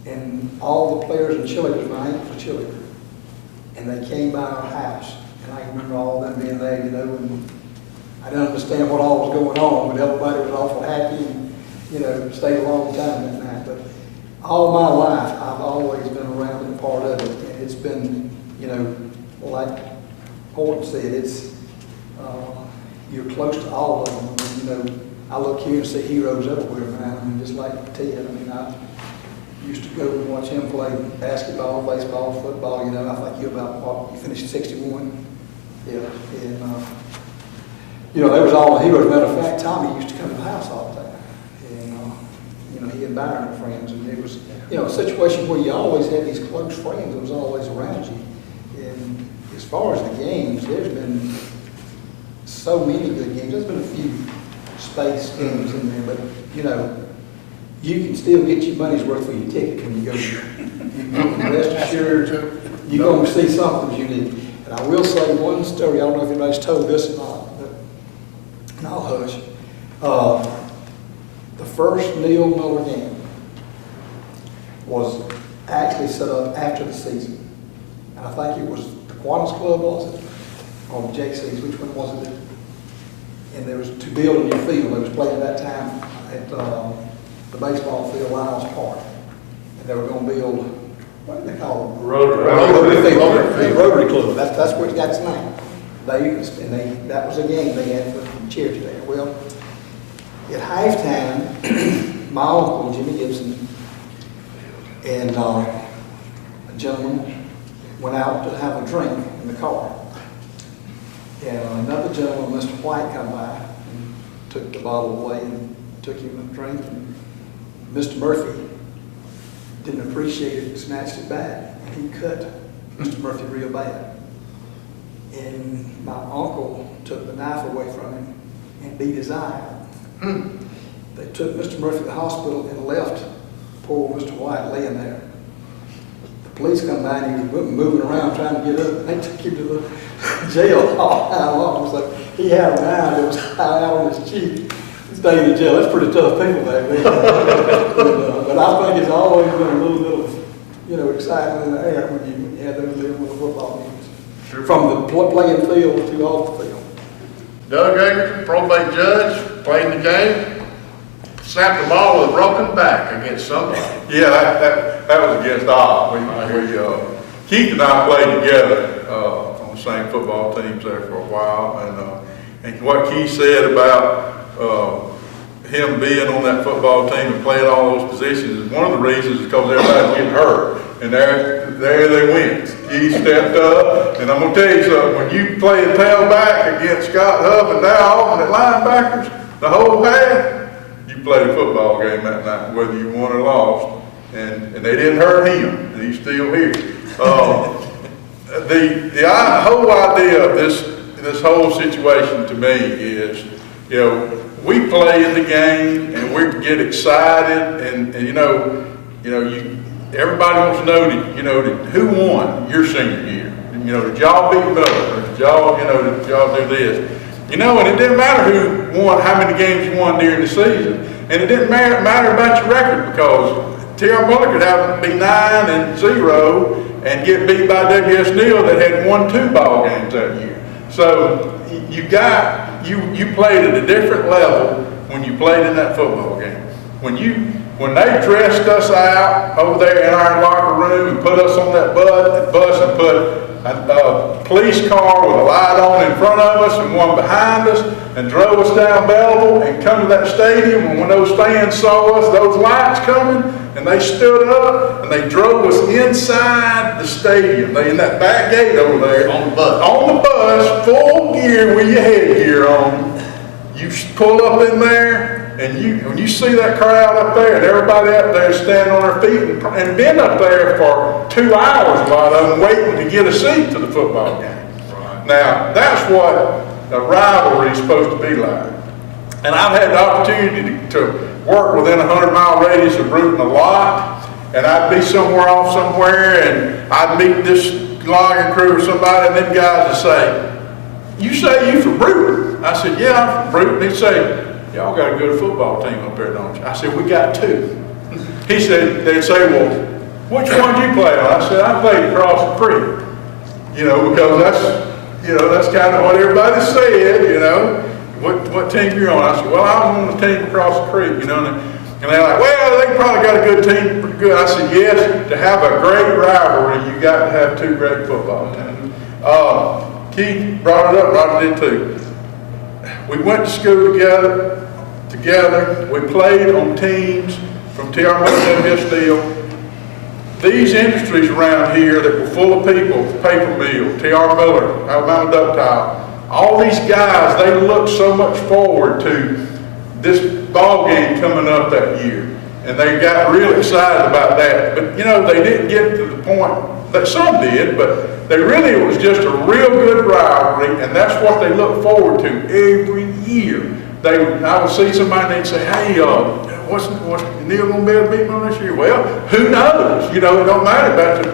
And all the players in Chile, because my aunt was a cheerleader. And they came by our house, and I remember all them being there, you know, and I didn't understand what all was going on, but everybody was awful happy and, you know, stayed a long time that night. But all my life, I've always been around and part of it. And it's been, you know, like Horton said, it's, you're close to all of them. And, you know, I look here and see heroes everywhere around. I mean, just like Ted. I mean, I used to go and watch him play basketball, baseball, football. You know, I think you about, what, you finished 61? Yeah. And, you know, they was all the heroes. Matter of fact, Tommy used to come to the house all the time. And you know, he and Byron are friends, and it was, you know, a situation where you always had these close friends that was always around you. And as far as the games, there's been so many good games. There's been a few space games in there, but, you know, you can still get your money's worth for your ticket when you go there. You can rest assured you're going to see something unique. And I will say one story, I don't know if anybody's told this or not, but and I'll hush. The first Neil Miller game was actually set up after the season. And I think it was the Kiwanis Club, was it? Or the JCs, which one was it? And there was to build a new field. They was playing at that time at the baseball field, Lyles Park. And they were going to build, what do they call it? Rotary Club. That's where it got its name. That was a game they had for charity there. Well, at halftime, my uncle, Jimmy Gibson, and a gentleman went out to have a drink in the car. And another gentleman, Mr. White, come by and took the bottle away and took him a drink. And Mr. Murphy didn't appreciate it and snatched it back. And he cut Mr. Murphy real bad. And my uncle took the knife away from him and beat his eye out. They took Mr. Murphy to the hospital and left poor Mr. White laying there. The police come by and he was moving around trying to get up. They took him to the jail all night long. So he had an eye that was out on his cheek. He stayed in jail. That's pretty tough people back then. But I think it's always been a little bit of, you know, excitement in the air when you had those little football games. Sure. From the playing field to off the field. Doug Egerton, probate judge, played the game, snapped the ball with a broken back against somebody. Yeah, that was against Oz. Keith and I played together on the same football teams there for a while, and what Keith said about him being on that football team and playing all those positions is one of the reasons is because everybody's getting hurt, and there they went. Keith stepped up, and I'm gonna tell you something. When you play a tailback against Scott Huff and Dow Altman at linebackers, the whole half, you played a football game that night, whether you won or lost, and they didn't hurt him, and he's still here. The whole idea of this whole situation to me is, you know, we play in the game and we get excited, and everybody wants to know who won your senior year. You know, did y'all beat Miller? Or did y'all do this? You know, and it didn't matter who won, how many games you won during the season, and it didn't matter about your record, because T.R. Miller could be 9-0 and get beat by W.S. Neal that had won 2 ball games that year. So you played at a different level when you played in that football game. When they dressed us out over there in our locker room and put us on that bus and put a police car with a light on in front of us and one behind us and drove us down Belleville and come to that stadium, and when those fans saw us, those lights coming, and they stood up and they drove us inside the stadium. They in that back gate over there. On the bus, full gear with your headgear on. You pull up in there, and when you see that crowd up there, and everybody up there standing on their feet and been up there for 2 hours, a lot of them waiting to get a seat to the football game. Right. Now, that's what a rivalry is supposed to be like. And I've had the opportunity to work within a 100-mile radius of Bruton a lot, and I'd be somewhere off somewhere, and I'd meet this logging crew or somebody, and them guys would say, "You say you from Bruton?" I said, "Yeah, I'm from Bruton." He'd say, "Y'all got a good football team up there, don't you?" I said, "We got 2. He said, they'd say, "Well, which one did you play on?" I said, "I played across the creek." You know, because that's kind of what everybody said, what team you're on. I said, "Well, I was on the team across the creek," and they're like, "Well, they probably got a good team, pretty good." I said, "Yes, to have a great rivalry, you got to have 2 great football teams." Keith brought it up, Roger did too. We went to school together. We played on teams from T.R. Miller and W.S. Neal. These industries around here that were full of people, Paper Mill, T.R. Miller, Alabama Ductile, all these guys, they looked so much forward to this ball game coming up that year. and they got real excited about that. But, you know, they didn't get to the point that some did, but it was just a real good rivalry, and that's what they look forward to every year. I would see somebody and they'd say, hey, what's Neil gonna be able to beat me on this year? Well, who knows? You know, it don't matter about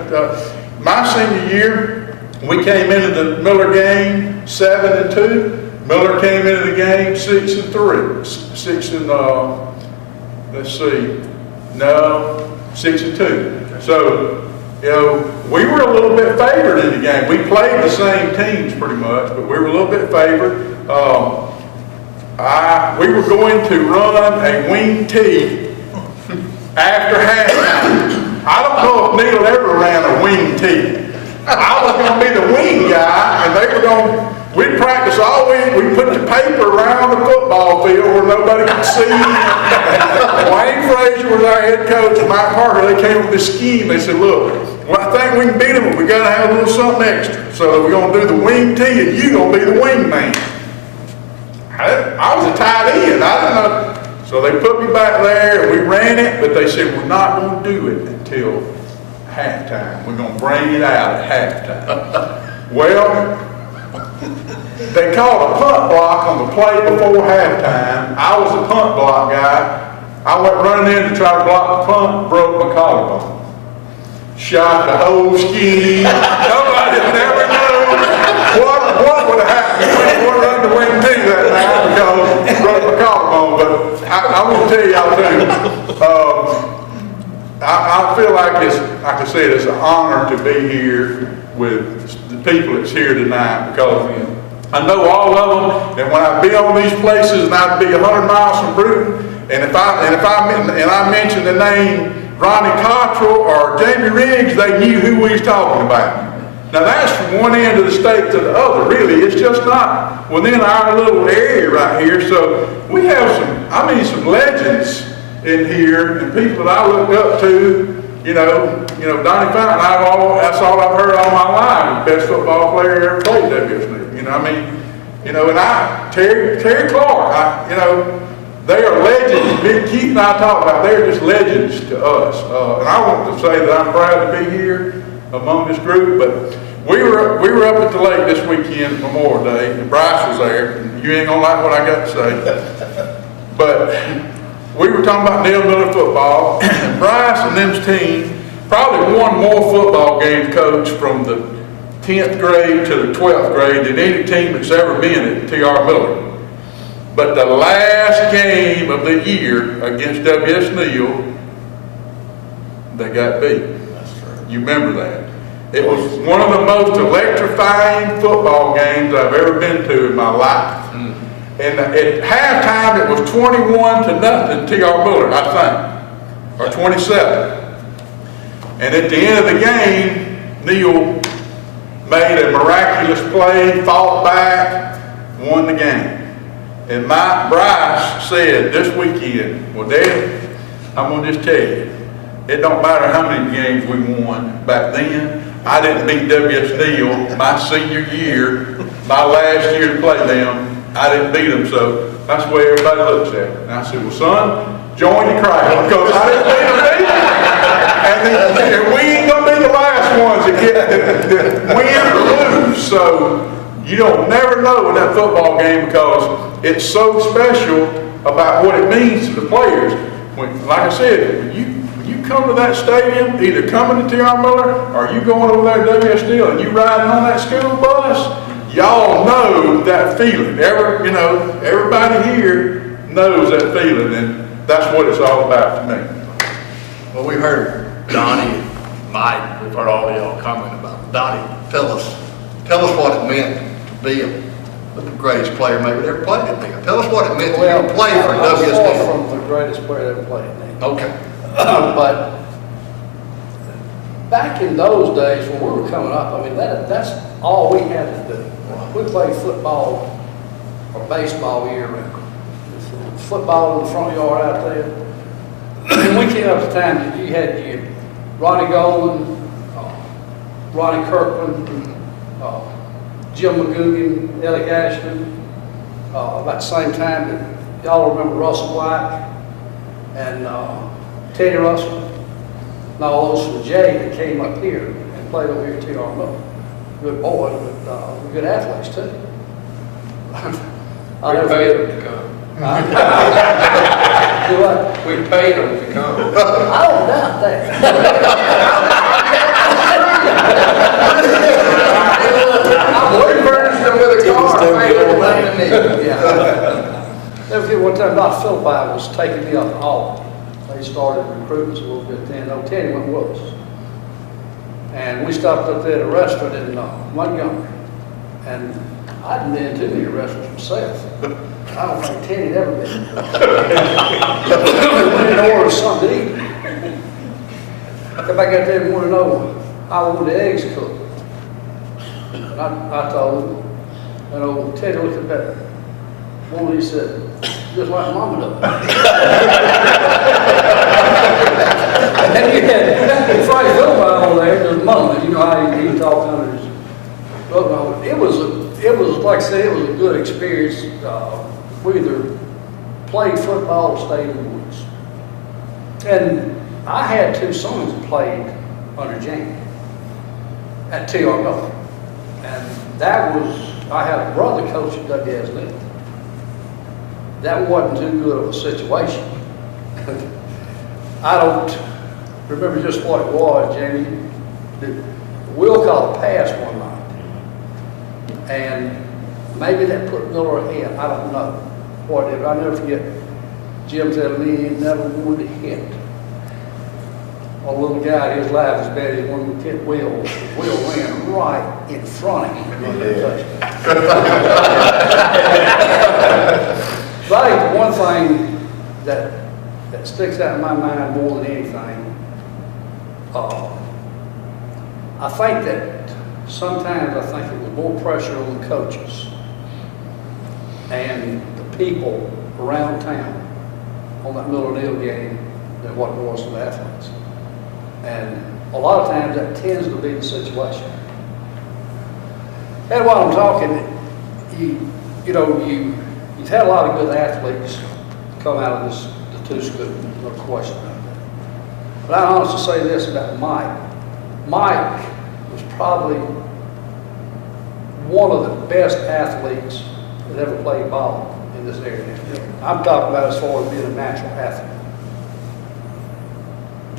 my senior year. We came into the Miller game 7-2. Miller came into the game 6-3. 6-2. So, you know, we were a little bit favored in the game. We played the same teams pretty much, but we were a little bit favored. We were going to run a wing tee after halftime. I don't know if Neil ever ran a wing tee. I was going to be the wing guy, and we'd practice all week. We put the paper around the football field where nobody could see. Wayne Frazier was our head coach, and Mike Parker, they came up with this scheme. They said, look, well, I think we can beat them, but we got to have a little something extra. So we're going to do the wing tee, and you're going to be the wing man. I was a tight end. I didn't know. So they put me back there, and we ran it, but they said, we're not going to do it until halftime. We're going to bring it out at halftime. Well, they called a punt block on the play before halftime. I was a punt block guy. I went running in to try to block the punt, broke my collarbone. Shot the whole scheme. Nobody never knew what would have happened if we were under wing tee that night because I broke my collarbone. But I want to tell y'all too, I feel like it's, like I said, it's an honor to be here with the people that's here tonight because I know all of them, and when I'd be on these places and I'd be 100 miles from Brewton, and if I mentioned the name Ronnie Cottrell or Jamie Riggs, they knew who we was talking about. Now that's from one end of the state to the other, really. It's just not within our little area right here. So we have some legends in here and people that I look up to. You know, Donnie Fountain, that's all I've heard all my life. Best football player ever played WSU. You know, I mean, you know, and Terry Clark, they are legends. Big Keith and I talk about, they're just legends to us. And I want to say that I'm proud to be here among this group, but we were up at the lake this weekend, Memorial Day, and Bryce was there. And you ain't gonna like what I got to say. But we were talking about Neil Miller football, and Bryce and them's team probably won more football games, coach, from the 10th grade to the 12th grade than any team that's ever been at T.R. Miller. But the last game of the year against W.S. Neal, they got beat. That's true. You remember that. It was one of the most electrifying football games I've ever been to in my life. And at halftime, it was 21-0 T.R. Miller, I think, or 27. And at the end of the game, Neal made a miraculous play, fought back, won the game. And Mike Bryce said this weekend, well, Dad, I'm going to just tell you, it don't matter how many games we won back then. I didn't beat W.S. Neal my senior year, my last year to play them. I didn't beat them, so that's the way everybody looks at it. And I said, well, son, join the crowd, because I didn't beat them either. And we ain't going to be the last ones that get that win or lose. So you don't never know in that football game because it's so special about what it means to the players. Like I said, when you come to that stadium, either coming to T.R. Miller or you going over there to W.S. Neal and you riding on that school bus, y'all know that feeling. Everybody here knows that feeling, and that's what it's all about to me. Well, we've heard Donnie, Mike, we've heard all of y'all comment about it. Donnie, tell us what it meant to be the greatest player maybe ever played at Neal. Tell us what it meant to play for W.S. Neal. From the greatest player ever played at Neal. Okay. But back in those days when we were coming up, I mean, that's all we had to do. We played football or baseball year-round. Football in the front yard out there. And we came up to time, you had Ronnie Golden, Ronnie Kirkland, Jim McGugan, Ellie Ashton. About the same time that y'all remember Russell White and Teddy Russell, and all those from Jay that came up here and played over here at T.R. Miller. Good boys, but good athletes too. We paid them to come. Do what? We paid them to come. I don't doubt that. We furnished them with a car, paid everything they need. Yeah. Never forget one time Dr. Philippi was taking me up in Albany. They started recruiting us a little bit then. Oh, Teddy went with us. And we stopped up there at a restaurant in Montgomery. And I'd been to many restaurants myself. I don't think Teddy'd ever been. We went in and ordered something to eat. I come back out there and wanted to know how I wanted the eggs cooked. And I told him, and old Teddy looked at that woman, he said, just like Mama does. And then you had Frank Philippi over there, there's Mama, you know how he talked under his logo. It was, like I said, it was a good experience. We either played football or stayed in the woods. And I had two sons that played under Jamie at T.R. Miller. And that was, I had a brother coach at W.S. Neal. That wasn't too good of a situation. I don't remember just what it was, Jamie. Will called a pass one night. And maybe that put Miller ahead. I don't know what it is. I never forget Jim telling me he never wanted to hit. A little guy, his life is bad. He wanted to hit Will. Will ran right in front of him. But I think the one thing that sticks out in my mind more than anything, I think that sometimes I think it was more pressure on the coaches and the people around town on that Miller Neal game than what it was to the athletes. And a lot of times that tends to be the situation. And while I'm talking, you've had a lot of good athletes come out of the two schools, no question about that. But I honestly say this about Mike. Mike was probably one of the best athletes that ever played ball in this area. I'm talking about as far as being a natural athlete.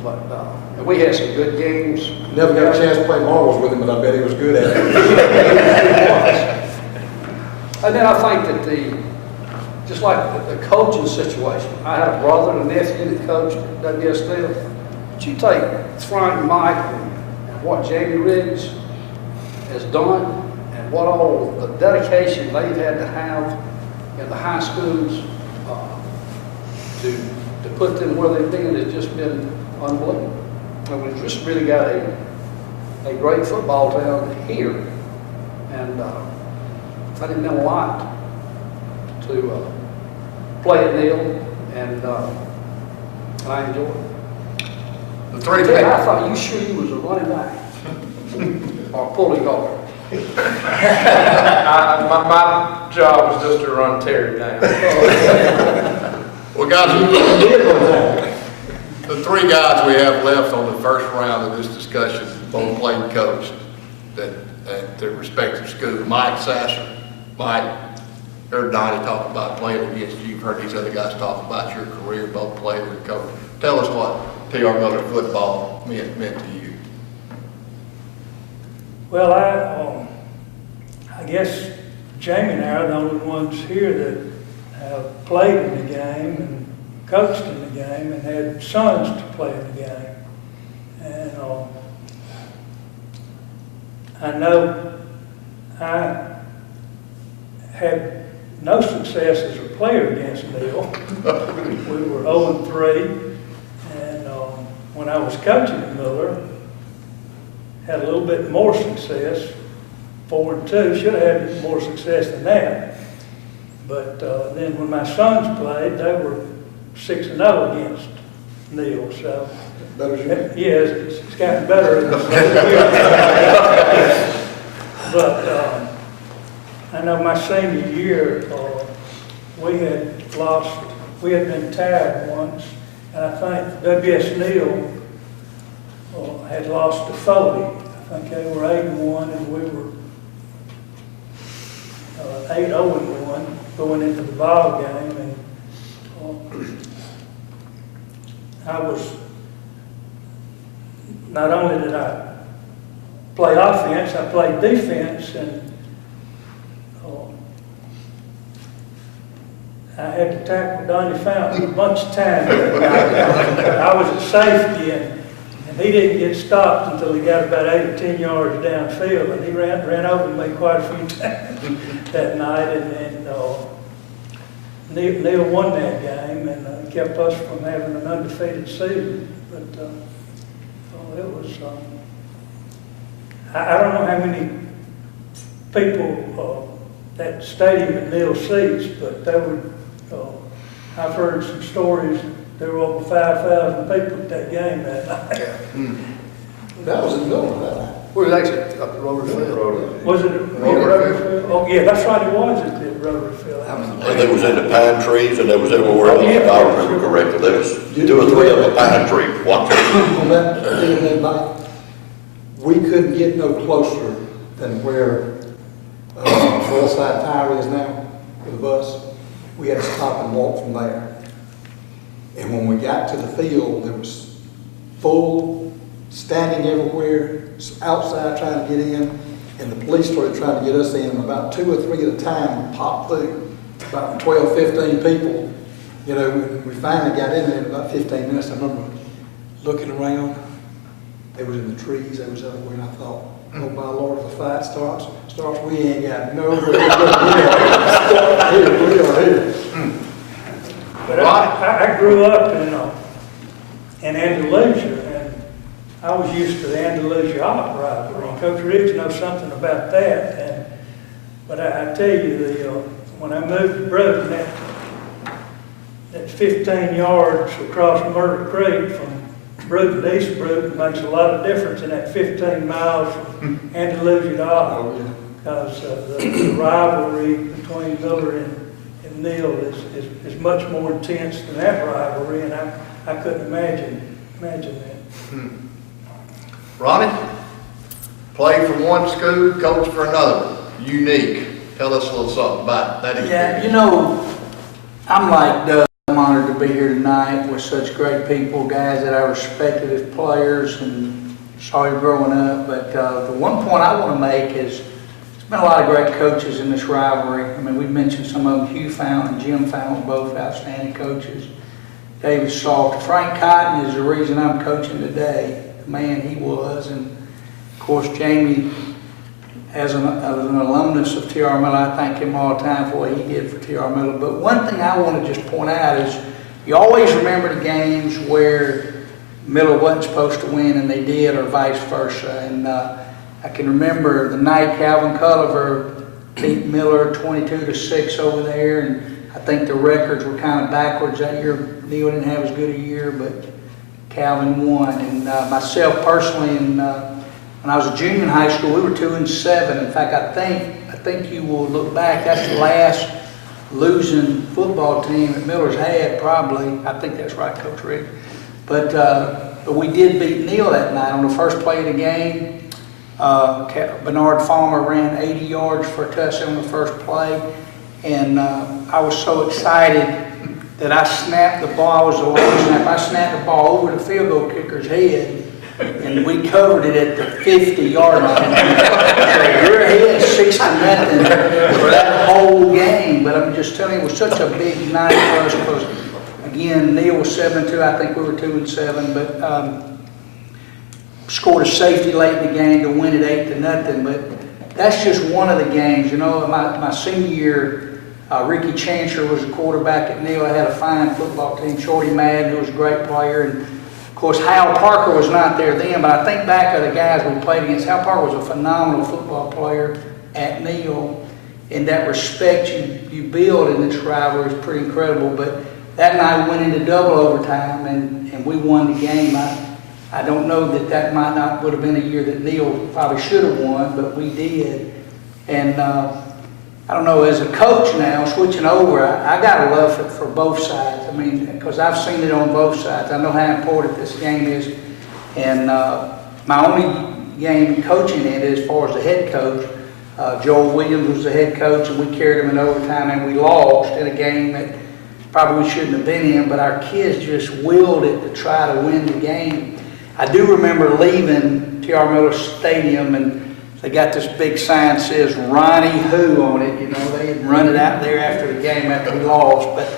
But and we had some good games. Never got a chance to play marbles with him, but I bet he was good at it. And then I think that just like the coaching situation, I had a brother and a nephew that coached at W.S. Neal. But you take Frank and Mike and what Jamie Riggs has done and what all the dedication they've had to have in the high schools to put them where they've been has just been unbelievable. And we've just really got a great football town here. And I think it meant a lot to play at Neal, and I enjoyed it. The three I thought, you sure you was a running back or pulling guard? My job was just to run Terry down. Well, guys, the three guys we have left on the first round of this discussion both played and coached at their respective schools. Mike Sasser, Mike, heard Donnie talk about playing against you. You've heard these other guys talk about your career, both played and coached. Tell us what T.R. Miller football meant to you. Well, I guess Jamie and I are the only ones here that have played in the game and coached in the game and had sons to play in the game. And I know I had no success as a player against Neal. We were 0-3, and when I was coaching at Miller, had a little bit more success, 4-2. Should have had more success than that. But then when my sons played, they were 6-0 against Neal. So yes, it's gotten better. But I know my senior year, we had been tied once, And I think W.S. Neal had lost to Foley. I think they were 8-1 and we were 8-0-1 going into the ball game. And I was, not only did I play offense, I played defense, and I had to tackle Donnie Fountain a bunch of times. I was at safety, and he didn't get stopped until he got about 8 or 10 yards downfield, and he ran over me quite a few times that night, and Neal won that game and kept us from having an undefeated season. But it was, I don't know how many people that stadium at Neal seats, but they would, I've heard some stories, there were over 5,000 people at that game that night. That was in Miller that night. We was actually up at Rotary Field. Was it at Rotary Field? Oh, yeah, that's right, it was at the Rotary Field. And there was in the pine trees and there was everywhere else, if I remember correctly. There was 2 or 3 of a pine tree, one tree. On that night, we couldn't get no closer than where Wellside Tire is now for the bus. We had to stop and walk from there. And when we got to the field, there was full standing everywhere, outside trying to get in, and the police started trying to get us in, and about 2 or 3 at a time popped through, about 12, 15 people, you know, and we finally got in there in about 15 minutes. I remember looking around, they was in the trees, they was everywhere, and I thought, oh my Lord, if the fight starts, we ain't got no way. We are here. But I grew up in Andalusia, and I was used to the Andalusia Op rivalry, and Coach Riggs knows something about that. But I tell you, when I moved to Brooklyn, that 15 yards across Murder Creek from Brooklyn to East Brooklyn makes a lot of difference in that 15 miles from Andalusia to Op, because the rivalry between Miller and Neal is much more intense than that rivalry, and I couldn't imagine that. Ronnie, played for one school, coached for another. Unique. Tell us a little something about that experience. Yeah, you know, I'm like Doug. I'm honored to be here tonight with such great people, guys that I respected as players and saw you growing up. But the one point I want to make is there's been a lot of great coaches in this rivalry. I mean, we've mentioned some of them. Hugh Fountain and Jim Fountain, both outstanding coaches. David Salter. Frank Cotton is the reason I'm coaching today. The man he was. And, of course, Jamie, as an alumnus of T.R. Miller, I thank him all the time for what he did for T.R. Miller. But one thing I want to just point out is you always remember the games where Miller wasn't supposed to win and they did, or vice versa. And I can remember the night Calvin Culliver beat Miller 22-6 over there, and I think the records were kind of backwards that year. Neal didn't have as good a year, but Calvin won. And myself personally, when I was a junior in high school, we were 2-7. In fact, I think you will look back. That's the last losing football team that Miller's had, probably. I think that's right, Coach Rick. But we did beat Neal that night on the first play of the game. Bernard Farmer ran 80 yards for a touchdown on the first play, and I was so excited that I snapped the ball. I was a long snap. I snapped the ball over the field goal kicker's head. And we covered it at the 50-yard line. So we're ahead 6-0 for that whole game. But I'm just telling you, it was such a big night for us because, again, Neal was 7-2. I think we were 2-7. But scored a safety late in the game to win it 8-0. But that's just one of the games. You know, my senior year, Ricky Chancellor was the quarterback at Neal. I had a fine football team. Shorty Madden, who was a great player. And of course, Hal Parker was not there then, but I think back of the guys we played against. Hal Parker was a phenomenal football player at Neal, and that respect you build in this rivalry is pretty incredible. But that night we went into double overtime, and we won the game. I don't know that might not would have been a year that Neal probably should have won, but we did. And I don't know, as a coach now, switching over, I got a love for both sides. I mean, because I've seen it on both sides. I know how important this game is. And my only game coaching in it as far as the head coach, Joel Williams was the head coach, and we carried him in overtime, and we lost in a game that probably we shouldn't have been in, but our kids just willed it to try to win the game. I do remember leaving T.R. Miller Stadium, and they got this big sign that says Ronnie Who on it. You know, they had run it out there after the game after we lost.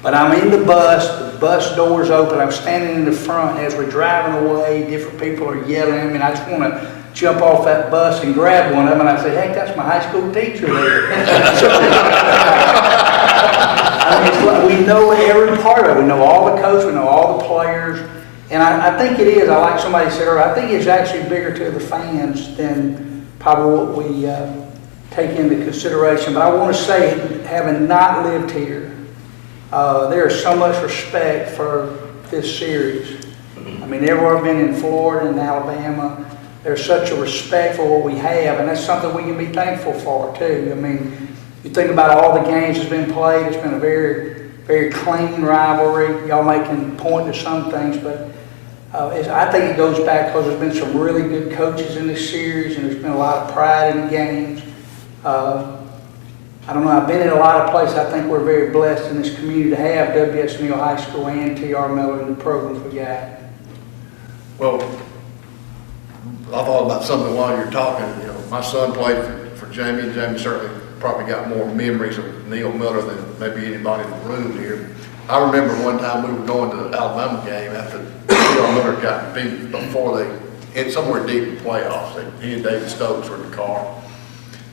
But I'm in the bus doors open, I'm standing in the front as we're driving away, different people are yelling at me, and I just want to jump off that bus and grab one of them, and I say, heck, that's my high school teacher there. I mean, it's like we know every part of it. We know all the coaches, we know all the players, and I think it is, I like somebody said earlier, I think it's actually bigger to the fans than probably what we take into consideration. But I want to say, having not lived here, there is so much respect for this series. I mean, everywhere I've been in Florida and Alabama, there's such a respect for what we have, and that's something we can be thankful for, too. I mean, you think about all the games that's been played, it's been a very, very clean rivalry. Y'all making point to some things, but I think it goes back because there's been some really good coaches in this series, and there's been a lot of pride in the games. I don't know, I've been in a lot of places. I think we're very blessed in this community to have W.S. Neal High School and T.R. Miller and the programs we got. Well, I thought about something while you're talking. You know, my son played for Jamie, and Jamie certainly probably got more memories of Neil Miller than maybe anybody in the room here. I remember one time we were going to the Alabama game after T.R. Miller got beat before they hit somewhere deep in the playoffs. He and David Stokes were in the car.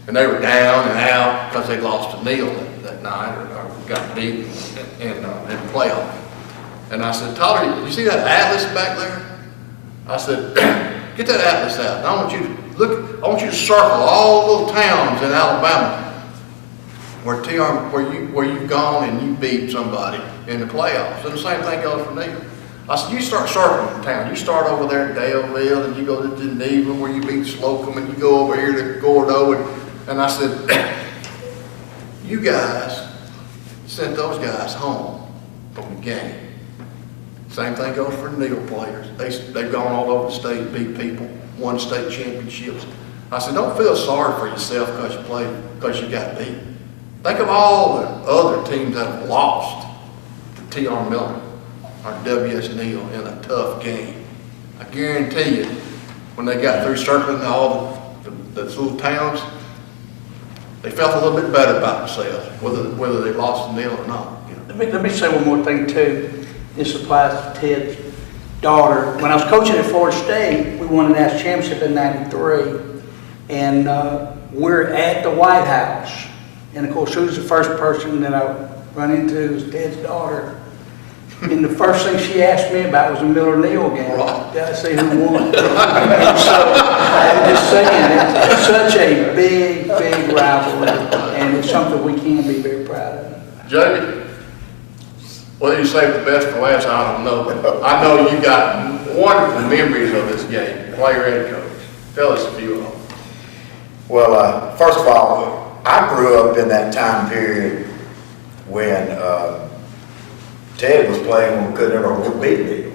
And they were down and out because they lost to Neil that night, or got beat in the playoff. And I said, Tyler, you see that atlas back there? I said, get that atlas out. And I want you to look. I want you to circle all the little towns in Alabama where you've gone and you beat somebody in the playoffs. And the same thing goes for Neil. I said, you start circling the town. You start over there in Daleville, and you go to Geneva where you beat Slocum, and you go over here to Gordo. And I said, you guys sent those guys home from the game. Same thing goes for Neil players. They've gone all over the state, beat people, won state championships. I said, don't feel sorry for yourself because you played, because you got beat. Think of all the other teams that have lost to T.R. Miller or W.S. Neal in a tough game. I guarantee you, when they got through circling all the little towns, they felt a little bit better about themselves, whether they lost to Neil or not. You know. Let me say one more thing, too. This applies to Ted's daughter. When I was coaching at Florida State, we won a national championship in '93. And we're at the White House. And of course, who's the first person that I run into is Ted's daughter. And the first thing she asked me about was a Miller Neal game. Gotta see who won. And so I'm just saying, it's such a big, big rivalry, and it's something we can be very proud of. Jamie, whether you saved the best for last, I don't know, but I know you got wonderful memories of this game, player and coach. Tell us a few of them. Well, first of all, I grew up in that time period when Ted was playing when we could never beat Neal.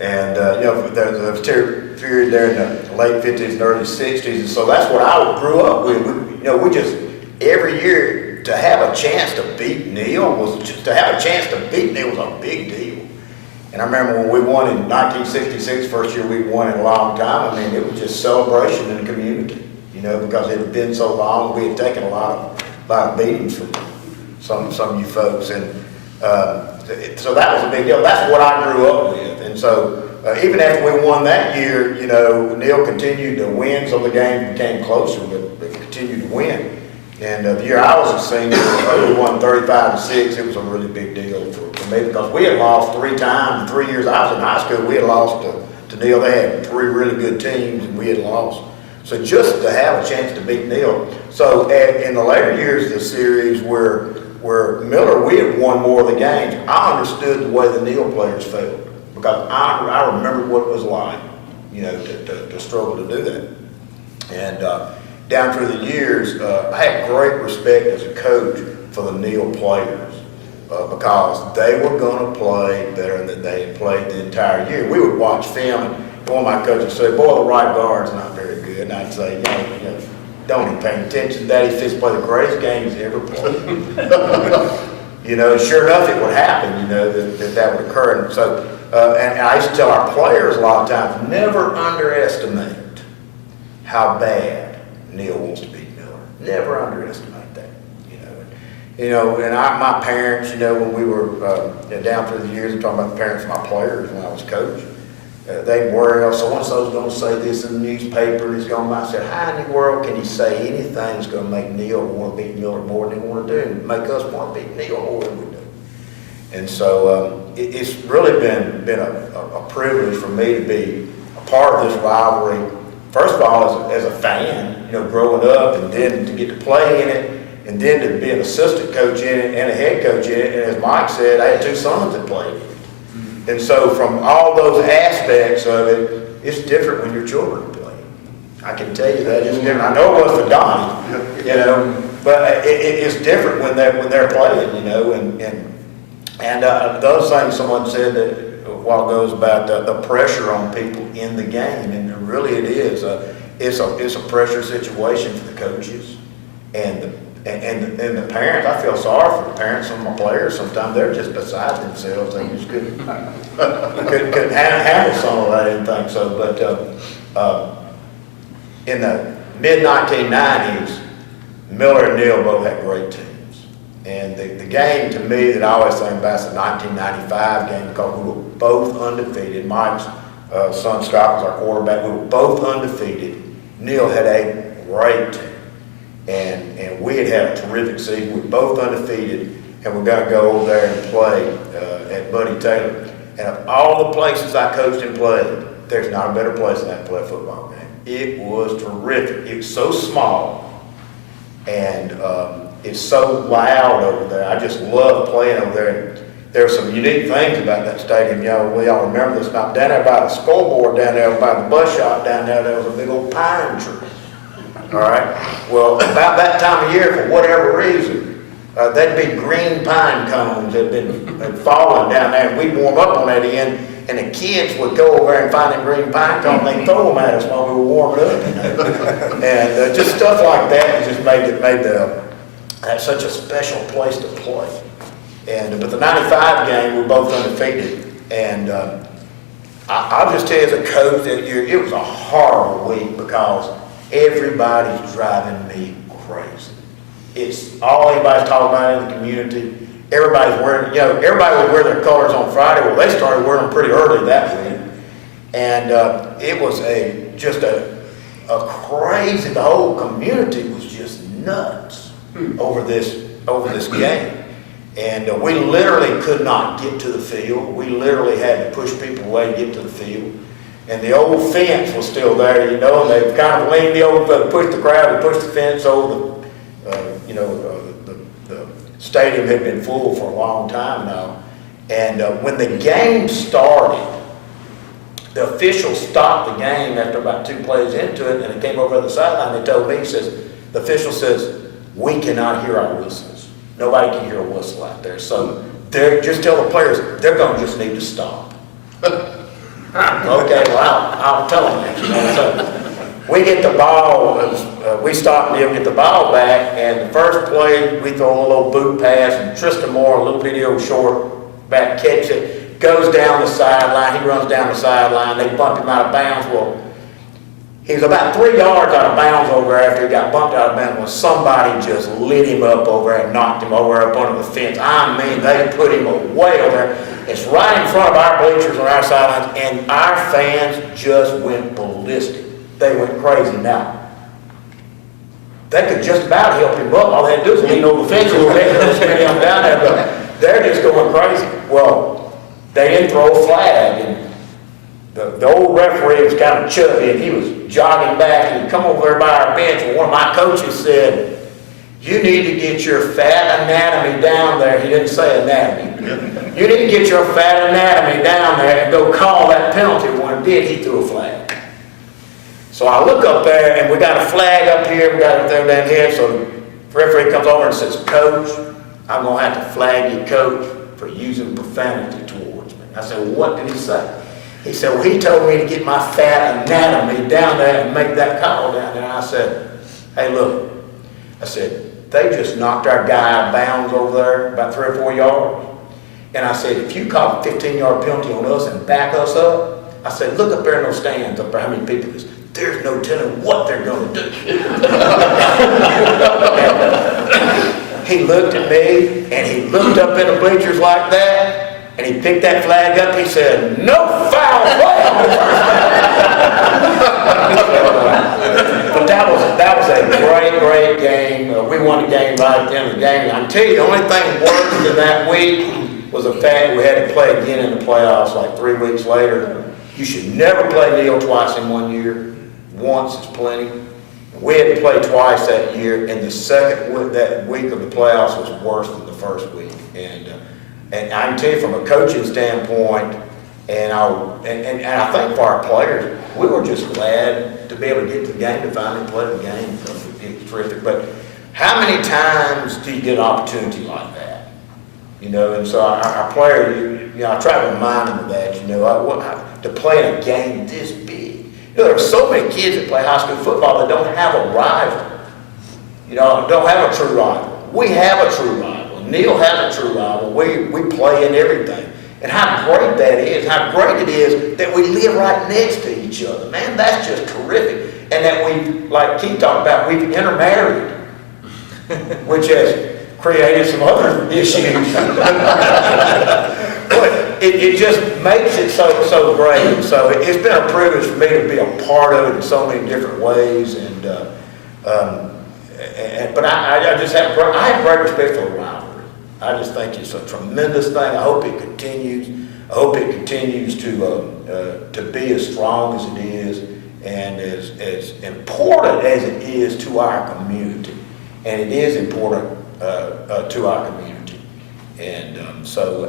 And, there was a period there in the late 50s and early 60s, and so that's what I grew up with. We just, every year, to have a chance to beat Neal was a big deal. And I remember when we won in 1966, first year we won in a long time, I mean, it was just celebration in the community, because it had been so long, we had taken a lot of beatings from some of you folks, and so that was a big deal. That's what I grew up with, and so even after we won that year, Neal continued to win, so the game became closer, but continued to win. And the year I was a senior, we won 35-6. It was a really big deal for me because we had lost 3 times. 3 years I was in high school, we had lost to Neal. They had 3 really good teams, and we had lost. So just to have a chance to beat Neal. So in the later years of the series where Miller, we had won more of the games, I understood the way the Neal players felt because I remember what it was like, to struggle to do that. And down through the years, I had great respect as a coach for the Neal players. because they were gonna play better than they had played the entire year. We would watch film, and one of my coaches would say, boy, the right guard's not very good. And I'd say, you know, don't even pay attention. Daddy Fitz played the greatest games he ever played. You know, sure enough, it would happen, you know, that would occur. And so, and I used to tell our players a lot of times, never underestimate how bad Neil wants to beat Miller. Never underestimate that, you know. You know, and my parents, you know, when we were down through the years, I'm talking about the parents of my players when I was coach, they'd worry, oh, so-and-so's going to say this in the newspaper, and he's going to, I said, how in the world can he say anything that's going to make Neil want to beat Miller more than he want to do, and make us want to beat Neil more than we do? And so it's really been a privilege for me to be a part of this rivalry. First of all, as a fan, you know, growing up, and then to get to play in it, and then to be an assistant coach in it and a head coach in it. And as Mike said, I had two sons that played in it. And so from all those aspects of it, it's different when your children play. I can tell you that it's different. I know it was for Donnie, you know, but it's different when they're playing, you know. And the other thing someone said that a while ago is about the pressure on people in the game, and really it is. It's a pressure situation for the coaches and the parents. I feel sorry for the parents of my players. Sometimes they're just beside themselves. They just couldn't handle some of that. I didn't think so. But in the mid-1990s, Miller and Neil both had great teams. And the game to me that I always think about is the 1995 game, because we were both undefeated. Mike's son Scott was our quarterback. We were both undefeated. Neil had a great team. And we had a terrific season. We were both undefeated, and we're going to go over there and play at Buddy Taylor. And of all the places I coached and played, there's not a better place than that to play a football game. It was terrific. It was so small, and it's so loud over there. I just love playing over there. And there are some unique things about that stadium. We all remember this. Now, down there by the scoreboard, down there by the bus shop down there was a big old pine tree. All right. Well, about that time of year, for whatever reason, there'd be green pine cones that had fallen down there, and we'd warm up on that end, and the kids would go over there and find them green pine cones, and they'd throw them at us while we were warming up, you know? And just stuff like that just made such a special place to play. But the 95 game, we were both undefeated, and I'll just tell you as a coach that it was a horrible week because everybody's driving me crazy. It's all anybody's talking about in the community. Everybody's wearing, everybody would wear their colors on Friday. Well, they started wearing them pretty early that week. And it was just a crazy, the whole community was just nuts over this game. And we literally could not get to the field. We literally had to push people away to get to the field. And the old fence was still there, and they kind of leaned pushed the crowd, and pushed the fence over the stadium had been full for a long time now. And when the game started, the officials stopped the game after about 2 plays into it, and it came over to the sideline. They told me, the official says, we cannot hear our whistles. Nobody can hear a whistle out there. So just tell the players, they're going to just need to stop. Okay, well, I'll tell them that. So we get the ball, we stop Neil, get the ball back, and the first play, we throw a little boot pass, and Tristan Moore, a little video short back, catch it, goes down the sideline, he runs down the sideline, they bump him out of bounds. Well, he was about 3 yards out of bounds over there after he got bumped out of bounds when somebody just lit him up over there and knocked him over up under the fence. I mean, they put him away over there. It's right in front of our bleachers on our sidelines, and our fans just went ballistic. They went crazy. Now, they could just about help him up. All they had to do is lean over the fence a little bit and spin him down there, but they're just going crazy. Well, they didn't throw a flag, and the old referee was kind of chubby, and he was jogging back, and he'd come over there by our bench, and one of my coaches said, you need to get your fat anatomy down there. He didn't say anatomy. You need to get your fat anatomy down there and go call that penalty. When it did, he threw a flag. So I look up there, and we got a flag up here, we got it there down here, so the referee comes over and says, Coach, I'm gonna have to flag you, coach, for using profanity towards me. I said, well, what did he say? He said, well, he told me to get my fat anatomy down there and make that call down there. And I said, hey, look, I said, they just knocked our guy out of bounds over there about 3 or 4 yards. And I said, if you call a 15-yard penalty on us and back us up, I said, look up there in those stands up there, how many people is. There's no telling what they're going to do. He looked at me, and he looked up in the bleachers like that, and he picked that flag up. He said, no foul play on the first down. But that was a great game. We won the game right at the end of the game. And I tell you, the only thing worse than that week was the fact we had to play again in the playoffs like 3 weeks later. You should never play Neal twice in 1 year. Once is plenty. We had to play twice that year, and the second that week of the playoffs was worse than the first week. And I can tell you from a coaching standpoint, and I think for our players, we were just glad to be able to get to the game, to finally play the game. So it's terrific. But how many times do you get an opportunity like that? You know, and so our players, I try to remind them of that. To play in a game this big. There are so many kids that play high school football that don't have a rival. Don't have a true rival. We have a true rival. Neal has a true rival. We play in everything. And how great that is, how great it is that we live right next to each other. Man, that's just terrific. And that we, like Keith talked about, we've intermarried, which has created some other issues. But it just makes it so great. So it's been a privilege for me to be a part of it in so many different ways. But I just have great respect for the rivalry. I just think it's a tremendous thing. I hope it continues. I hope it continues to be as strong as it is and as important as it is to our community. And it is important to our community. And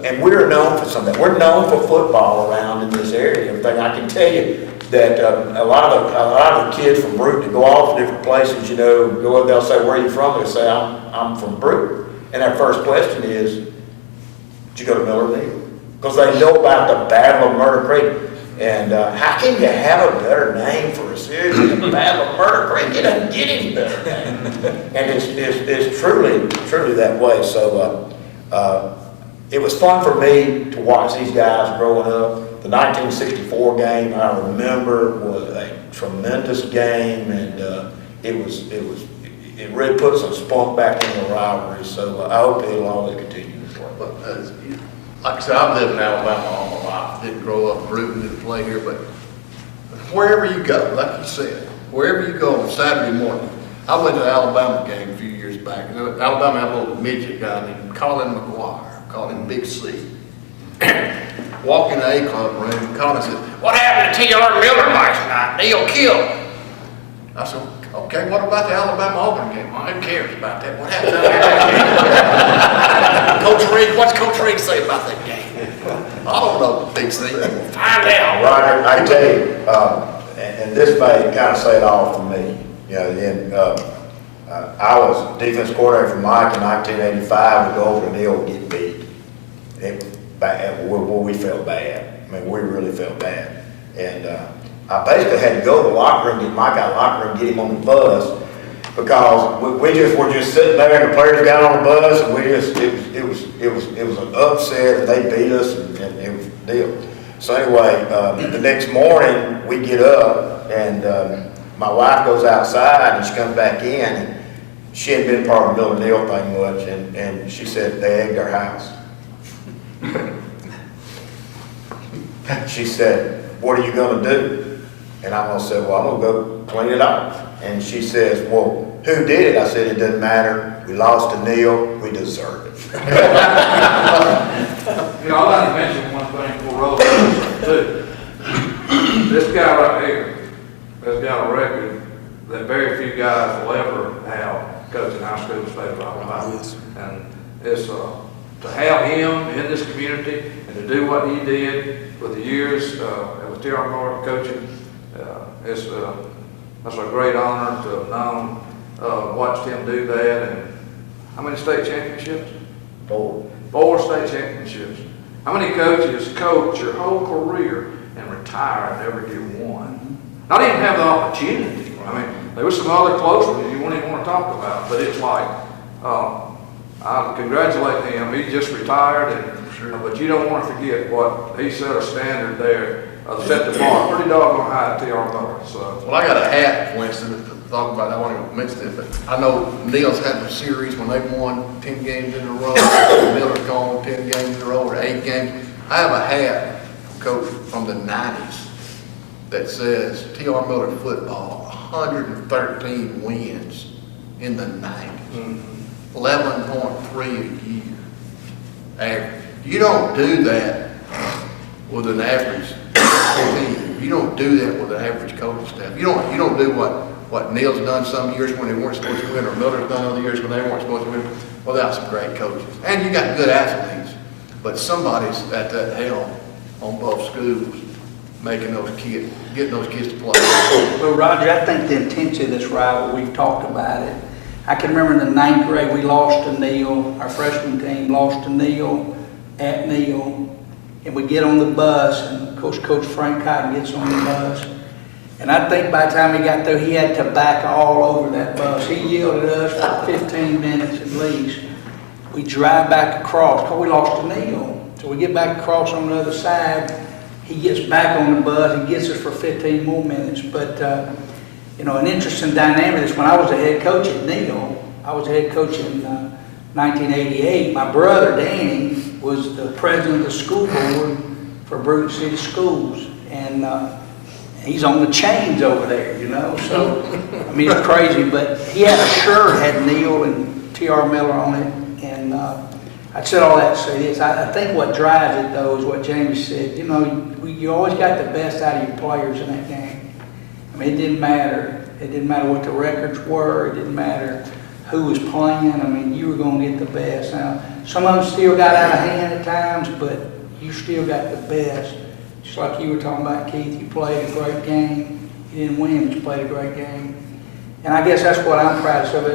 and we're known for something. We're known for football around in this area. Everything I can tell you that a lot of the kids from Brewton go off to different places. They'll say, "Where are you from?" They say, "I'm from Brewton." And their first question is, "Did you go to Miller Neal?" Because they know about the Battle of Murder Creek. And how can you have a better name for a series than the Battle of Murder Creek? It doesn't get any better name. And it's truly that way. So. It was fun for me to watch these guys growing up. The 1964 game I remember was a tremendous game, and it really put some spunk back in the rivalry. So I hope it'll always continue this way. But like I said, I've lived in Alabama all my life. I didn't grow up in Brewton, didn't play here, but wherever you go, like you said, wherever you go on Saturday morning. I went to the Alabama game a few years back. Alabama had a little midget guy named Colin McGuire, called him Big C. Walk in the A Club room, Colin said, "What happened to T.R. Miller last night? Neal killed him." I said, "Okay, what about the Alabama-Auburn game?" "Well, who cares about that? What happened down there?" "Coach Riggs, what's Coach Riggs say about that game?" "I don't know, Big C. Find out." Roger, I can tell you, and this may kind of say it all for me. I was defense coordinator for Mike in 1985. We go over to Neal and get beat. We felt bad. I mean, we really felt bad. And I basically had to go to the locker room, get Mike out of the locker room, get him on the bus, because we just were just sitting there, and the players got on the bus, and it was an upset, and they beat us, and it was a deal. So anyway, the next morning we get up, and my wife goes outside, and she comes back in, and she hadn't been part of the Miller Neal thing much, and she said they egged our house. She said, "What are you going to do?" And I'm going to say, "Well, I'm going to go clean it off." And she says, "Well, who did it?" I said, "It doesn't matter. We lost to Neal. We deserve it." I'd like to mention one thing before Roll too. This guy right here has got a record that very few guys will ever have coaching high school in the state of Alabama. And it's to have him in this community and to do what he did with the years with T.R. Miller coaching, that's a great honor to have known, watched him do that. And how many state championships? 4 state championships. How many coaches coach your whole career and retire and never get one? Not even have the opportunity. I mean, there was some other close ones you wouldn't even want to talk about, but it's like, I congratulate him. He just retired, but you don't want to forget what he set a standard there. Set the bar pretty doggone high at T.R. Miller. So. Well, I got a hat, Winston, to talk about. I want to mention it, but I know Neil's had the series when they've won 10 games in a row. Miller's gone 10 games in a row or 8 games. I have a hat, coach, from the 90s that says T.R. Miller football, 113 wins in the 90s, 11.3 a year average. You don't do that with an average team. You don't do that with an average coaching staff. You don't do what Neil's done some years when they weren't supposed to win, or Miller's done other years when they weren't supposed to win, without some great coaches. And you got good athletes, but somebody's at that helm on both schools, making those kids, getting those kids to play. Well, Roger, I think the intensity of this rivalry, we've talked about it. I can remember in the 9th grade, we lost to Neil. Our freshman team lost to Neil at Neil. And we get on the bus, and of course, Coach Frank Cotton gets on the bus. And I think by the time he got there, he had tobacco all over that bus. He yelled at us for 15 minutes at least. We drive back across, because we lost to Neil. So we get back across on the other side. He gets back on the bus and gets us for 15 more minutes. But, you know, an interesting dynamic is when I was a head coach at Neil, I was a head coach in 1988. My brother, Danny, was the president of the school board for Bruton City Schools. And he's on the chains over there, you know. So, I mean, it's crazy. But he had a shirt, had Neil and T.R. Miller on it. And I said all that to say this. I think what drives it, though, is what Jamie said. You know, you always got the best out of your players in that game. I mean, it didn't matter. It didn't matter what the records were. It didn't matter who was playing. I mean, you were going to get the best. Now, some of them still got out of hand at times, but you still got the best. Just like you were talking about, Keith, you played a great game. You didn't win, but you played a great game. And I guess that's what I'm proud of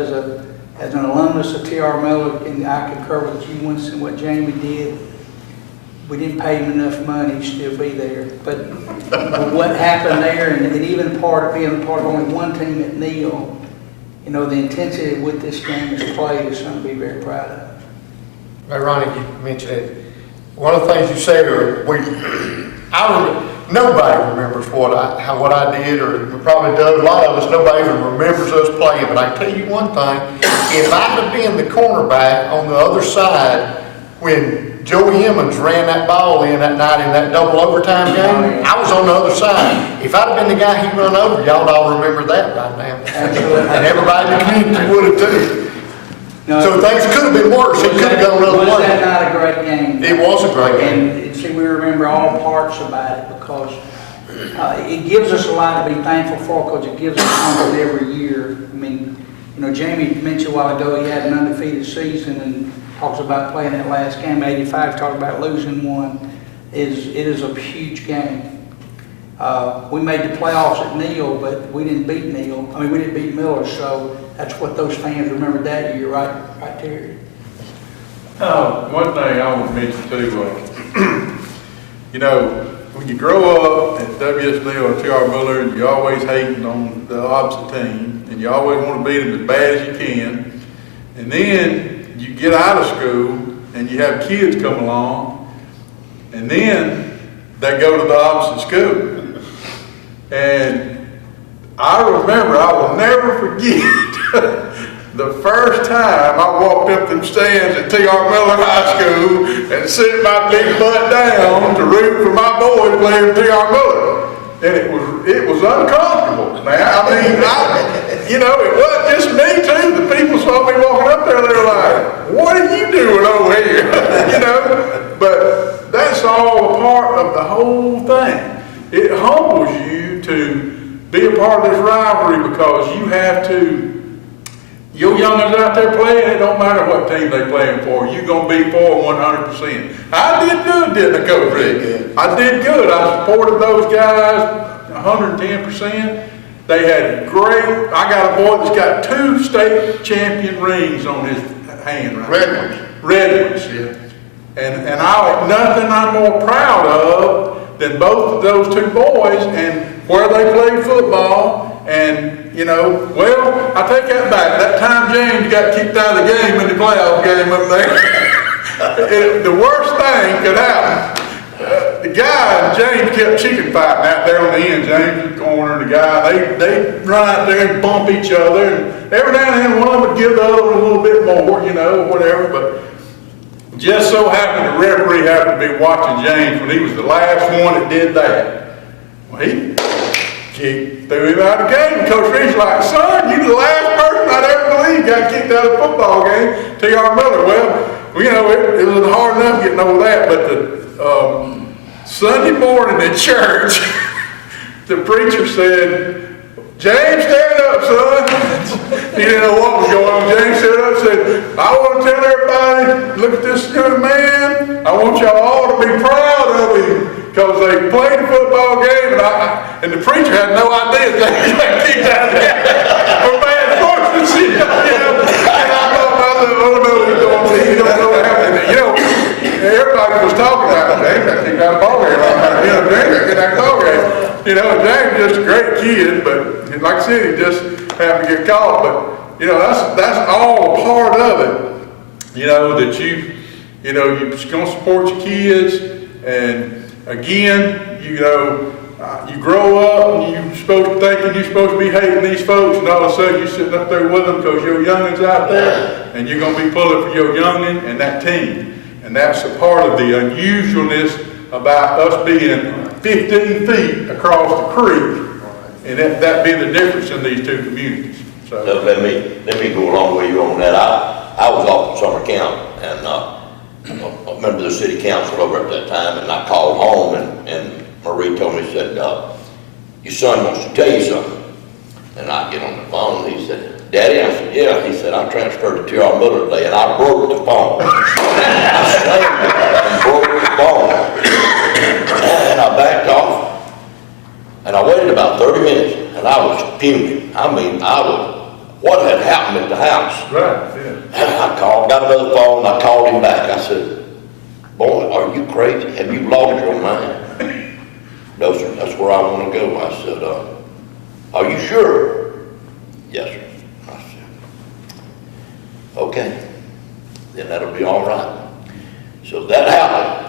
as an alumnus of T.R. Miller, and I concur with you, Winston, what Jamie did. We didn't pay him enough money to still be there. But what happened there, and even being part of only one team at Neil, you know, the intensity with this game is played is something to be very proud of. Hey, Ronnie, you mentioned it. One of the things you said, nobody remembers what I did, or probably does. A lot of us, nobody even remembers us playing. But I tell you one thing, if I had been the cornerback on the other side when Joey Emmons ran that ball in that night in that double overtime game, I was on the other side. If I'd have been the guy he run over, y'all all remember that right now. Absolutely. And everybody in the community would have too. No, So things could have been worse. It could have gone another way. Was that not a great game? It was a great game. And see, we remember all parts about it because it gives us a lot to be thankful for, because it gives us something every year. I mean, you know, Jamie mentioned a while ago he had an undefeated season and talks about playing that last game, 85, talked about losing one. It is a huge game. We made the playoffs at Neil, but we didn't beat Neil. I mean, we didn't beat Miller, so that's what those fans remember that year, right, Terry? One thing I want to mention too, you know, when you grow up at W.S. Neil and T.R. Miller, you're always hating on the opposite team, and you always want to beat them as bad as you can. And then you get out of school, and you have kids come along, and then they go to the opposite school. And I remember, I will never forget the first time I walked up them stands at T.R. Miller High School and sit my big butt down to root for my boys playing T.R. Miller. And it was uncomfortable, man. I mean, you know, it wasn't just me too. The people saw me walking up there, they were like, what are you doing over here? You know, but that's all a part of the whole thing. It humbles you to be a part of this rivalry because you have to. Your youngins out there playing, it don't matter what team they playing for, you're going to be for 100%. I did good, didn't I, Coach Rick? I did good. I supported those guys 110%. They had great, I got a boy that's got 2 state champion rings on his hand right Red ones. Red ones, yeah. And nothing I'm more proud of than both of those two boys and where they played football. And, you know, well, I take that back. That time James got kicked out of the game in the playoff game up there. The worst thing could happen. The guy and James kept chicken fighting out there on the end. James in the corner, and the guy, they run out there and bump each other. And every now and then one of them would give the other one a little bit more, you know, whatever. But just so happened the referee happened to be watching James when he was the last one that did that. Well, he threw him out of the game. And Coach Reed's like, son, you the last person I'd ever believe got kicked out of a football game. T.R. Miller. Well, you know, it was hard enough getting over that, but the Sunday morning at church, the preacher said, James, stand up, son. He didn't know what was going on. James stood up and said, I want to tell everybody, look at this young man. I want y'all all to be proud of him because they played a football game and the preacher had no idea that he got kicked out of the game for bad sportsmanship. You know? And I thought, I don't know what he's doing. He don't know what happened. You know, everybody was talking about it. James got kicked out of the ball game. You know, James got kicked out of the ball game. You know, James is just a great kid, but like I said, he just happened to get caught. But, you know, that's all a part of it. You know, that you're going to support your kids. And again, you know, you grow up and you're supposed to thinking you're supposed to be hating these folks, and all of a sudden you're sitting up there with them because your youngin's out there, and you're going to be pulling for your youngin and that team. And that's a part of the unusualness about us being 15 feet across the creek, and that being the difference in these two communities. So let me go along with you on that. I was off in Summer County, and I remember the city council over at that time, and I called home, and Marie told me, said, your son wants to tell you something. And I get on the phone, and he said, Daddy? I said, yeah. He said, I transferred to T.R. Miller today, and I broke the phone. I slammed it and broke the phone. And I backed off, and I waited about 30 minutes, and I was fuming. I mean, what had happened at the house? right, yeah. And I got another phone, I called him back. I said, boy, are you crazy? Have you lost your mind? No, sir, that's where I want to go. I said, are you sure? Yes, sir. I said, okay, then that'll be all right. So that happened.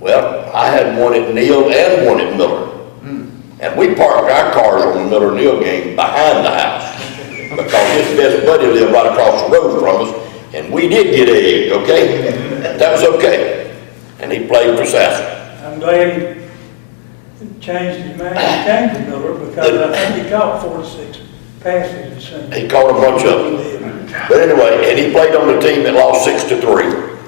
Well, I had one at Neal and one at Miller. And we parked our cars on the Miller-Neal game behind the house because his best buddy lived right across the road from us, and we did get egged, okay? That was okay. And he played for Sasser. I'm glad he changed his mind and came to Miller because I think he caught 46 passes the same. He caught a bunch of them. But anyway, and he played on the team that lost 6-3,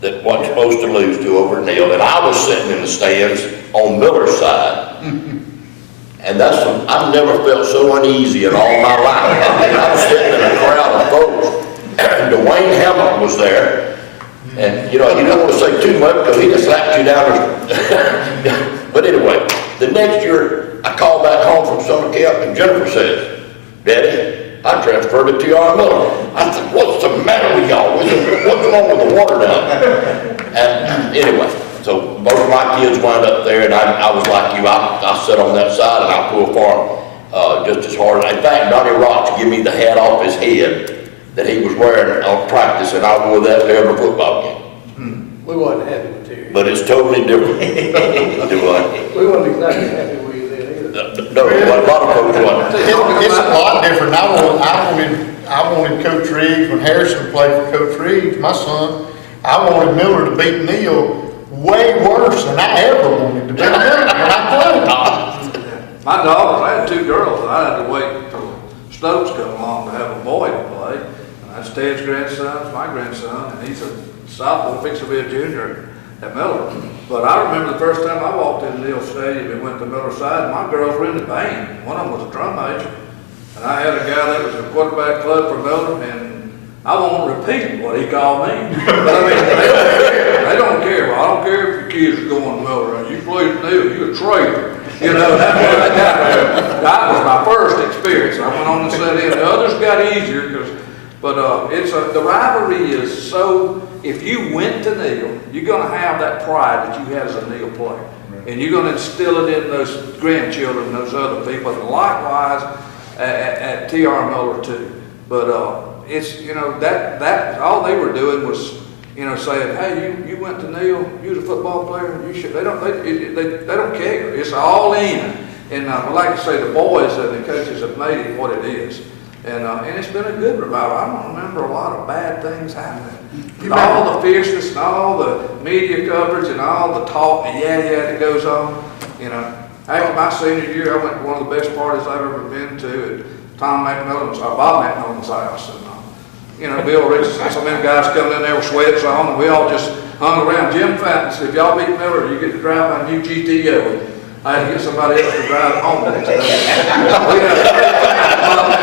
that wasn't supposed to lose to over at Neal. And I was sitting in the stands on Miller's side. And I've never felt so uneasy in all my life. I was sitting in a crowd of folks. And Dwayne Hammond was there. And, you know, you don't want to say too much because he just slapped you down. But anyway, the next year, I called back home from summer camp, and Jennifer says, Daddy, I transferred to T.R. Miller. I said, what's the matter with y'all? What's wrong with the water down there? And anyway, so both of my kids wound up there, and I was like you. I sat on that side, and I pulled for him just as hard. In fact, Donnie Rock gave me the hat off his head that he was wearing on practice, and I wore that to every football game. We wasn't happy with you. But it's totally different. We wasn't exactly happy with you then either. No, a lot of folks wasn't. It's a lot different. I wanted Coach Riggs, when Harrison played for Coach Riggs, my son, I wanted Miller to beat Neal way worse than I ever wanted to beat Miller when I played. My daughters, I had two girls, and I had to wait till Stokes come along to have a boy to play. And that's Ted's grandson, it's my grandson, and he's a sophomore, fixing to be a junior at Miller. But I remember the first time I walked into Neal Stadium and went to Miller's side, and my girls were in the band. One of them was a drum major. And I had a guy that was a quarterback club for Miller, and I won't repeat what he called me. But I mean, they don't care. Well, I don't care if your kids are going to Miller. You play at Neal, you're a traitor. You know, that was my first experience. I went on and sat in. The others got easier, But the rivalry is so, if you went to kneel, you're gonna have that pride that you had as a kneel player. And you're gonna instill it in those grandchildren, those other people, and likewise at T.R. Miller too. But it's, you know, that all they were doing was, you know, saying, hey, you went to kneel, you was a football player, you should, they don't care. It's all in. And I like to say the boys and the coaches have made it what it is. And it's been a good revival. I don't remember a lot of bad things happening. All the fierceness and all the media coverage and all the talk and that goes on. You know, after my senior year, I went to one of the best parties I've ever been to at Bob McMillan's house. And, you know, Bill Richardson, some of them guys coming in there with sweats on, and we all just hung around. Jim Fenton said, if y'all beat Miller, you get to drive my new GTO. I had to get somebody else to drive home next day. We had a great time.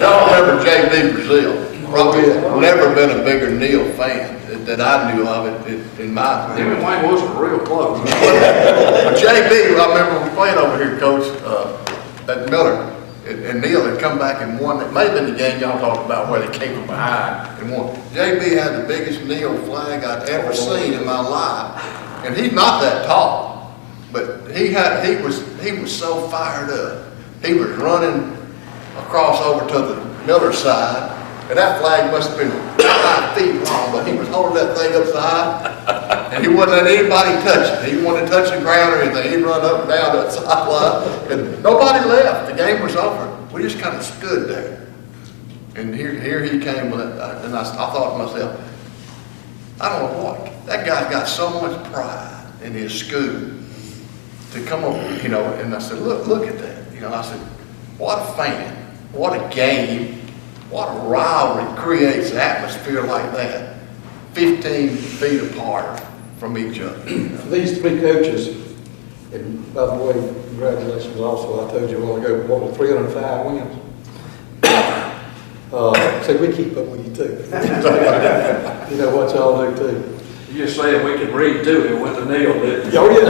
Y'all remember J.B. Brazil? Probably never been a bigger Neil fan that I knew of it in my. Him and Wayne wasn't real close. J.B., I remember playing over here, Coach, at Miller, and Neil had come back and won. It may have been the game y'all talked about where they came from behind and won. J.B. had the biggest Neil flag I'd ever seen in my life, and he's not that tall. But he was so fired up. He was running across over to the Miller side, and that flag must have been 5 feet long, but he was holding that thing up so high, and he wouldn't let anybody touch it. He didn't want to touch the ground or anything. He'd run up and down that sideline, and nobody left. The game was over. We just kind of stood there. And here he came with it, and I thought to myself, I don't know what. That guy's got so much pride in his school. To come up, you know, and I said, look at that. You know, I said, what a fan, what a game, what a rivalry creates an atmosphere like that, 15 feet apart from each other. For these three coaches, and by the way, congratulations also, I told you a while ago, what was 305 wins? So we keep up with you too. You know what y'all do too. You just saying we can read too, and went to Neil, didn't you? Oh, yeah.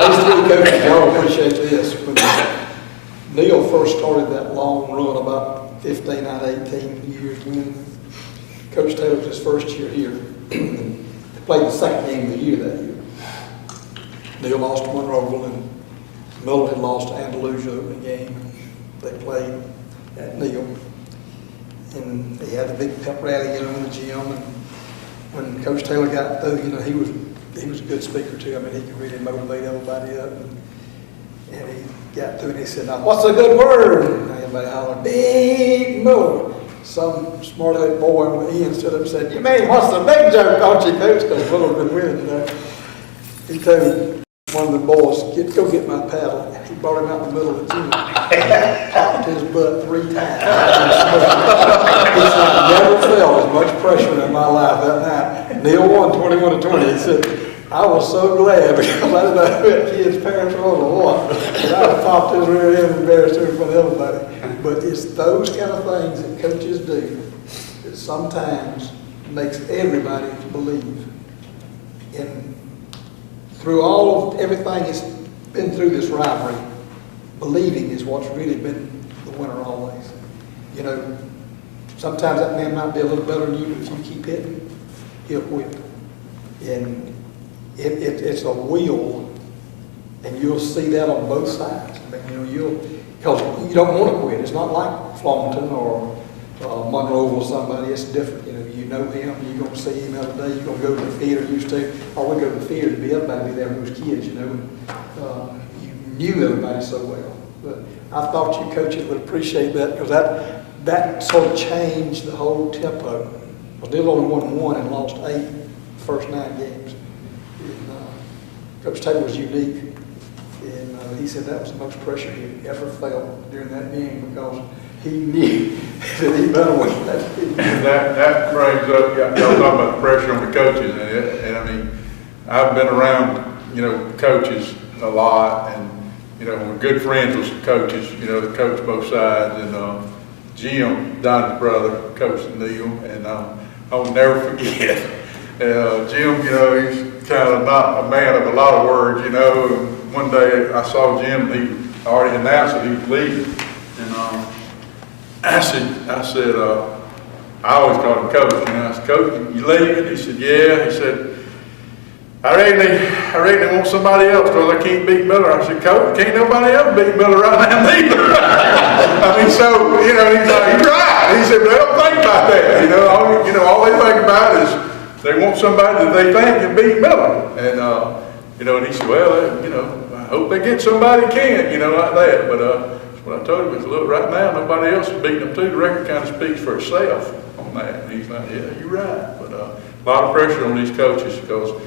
Those three coaches, y'all appreciate this. When Neil first started that long run, about 15 out of 18 years, when Coach Taylor was his first year here, they played the second game of the year that year. Neil lost to Monroeville, and Miller had lost to Andalusia opening game. They played at Neil, and they had the big pep rally in the gym. And when Coach Taylor got through, you know, he was a good speaker too. I mean, he could really motivate everybody up. And he got through and he said, now, what's a good word? And everybody hollered, Big Miller. Some smart-aleck boy Ian stood up and said, you mean, what's the big joke, don't you, Coach? Because Miller had been winning, you know. He told one of the boys, go get my paddle. He brought him out in the middle of the gym. Popped his butt 3 times. He said, I never felt as much pressure in my life that night. Neil won 21-20. He said, I was so glad because I didn't know who that kid's parents were or what. And I popped his rear end and embarrassed him in front of everybody. But it's those kind of things that coaches do that sometimes makes everybody believe. And through all of everything that's been through this rivalry, believing is what's really been the winner always. You know, sometimes that man might be a little better than you, but if you keep hitting, he'll quit. And it's a will, and you'll see that on both sides. I mean, because you don't want to quit. It's not like Flaunton or Monroeville or somebody. It's different. You know him. You're going to see him every day. You're going to go to the theater. Used to. Or we go to the theater to be everybody be there when we was kids. You know, and you knew everybody so well. But I thought you coaches would appreciate that because that sort of changed the whole tempo. Well, they only won 1 and lost 8 the first 9 games. And, Coach Taylor was unique, and he said that was the most pressure he ever felt during that game because he knew that he better win that game. That brings up, y'all talking about the pressure on the coaches, and I mean, I've been around, coaches a lot, and, we're good friends with some coaches, that coach both sides, and Jim, Donnie's brother, coached Neil, and I'll never forget. Jim, he's kind of not a man of a lot of words, and one day I saw Jim, he already announced that he was leaving, and I said, I always called him Coach, you know, I said, Coach, you leaving? He said, yeah. He said, I reckon they want somebody else because I can't beat Miller. I said, Coach, can't nobody else beat Miller right now neither. I mean, so, you know, he's like, you're right. He said, but they don't think about that. All they think about is they want somebody that they think can beat Miller. And, and he said, well, I hope they get somebody who can, like that. But what I told him is, look, right now, nobody else is beating them too. The record kind of speaks for itself on that. And he's like, yeah, you're right. But a lot of pressure on these coaches because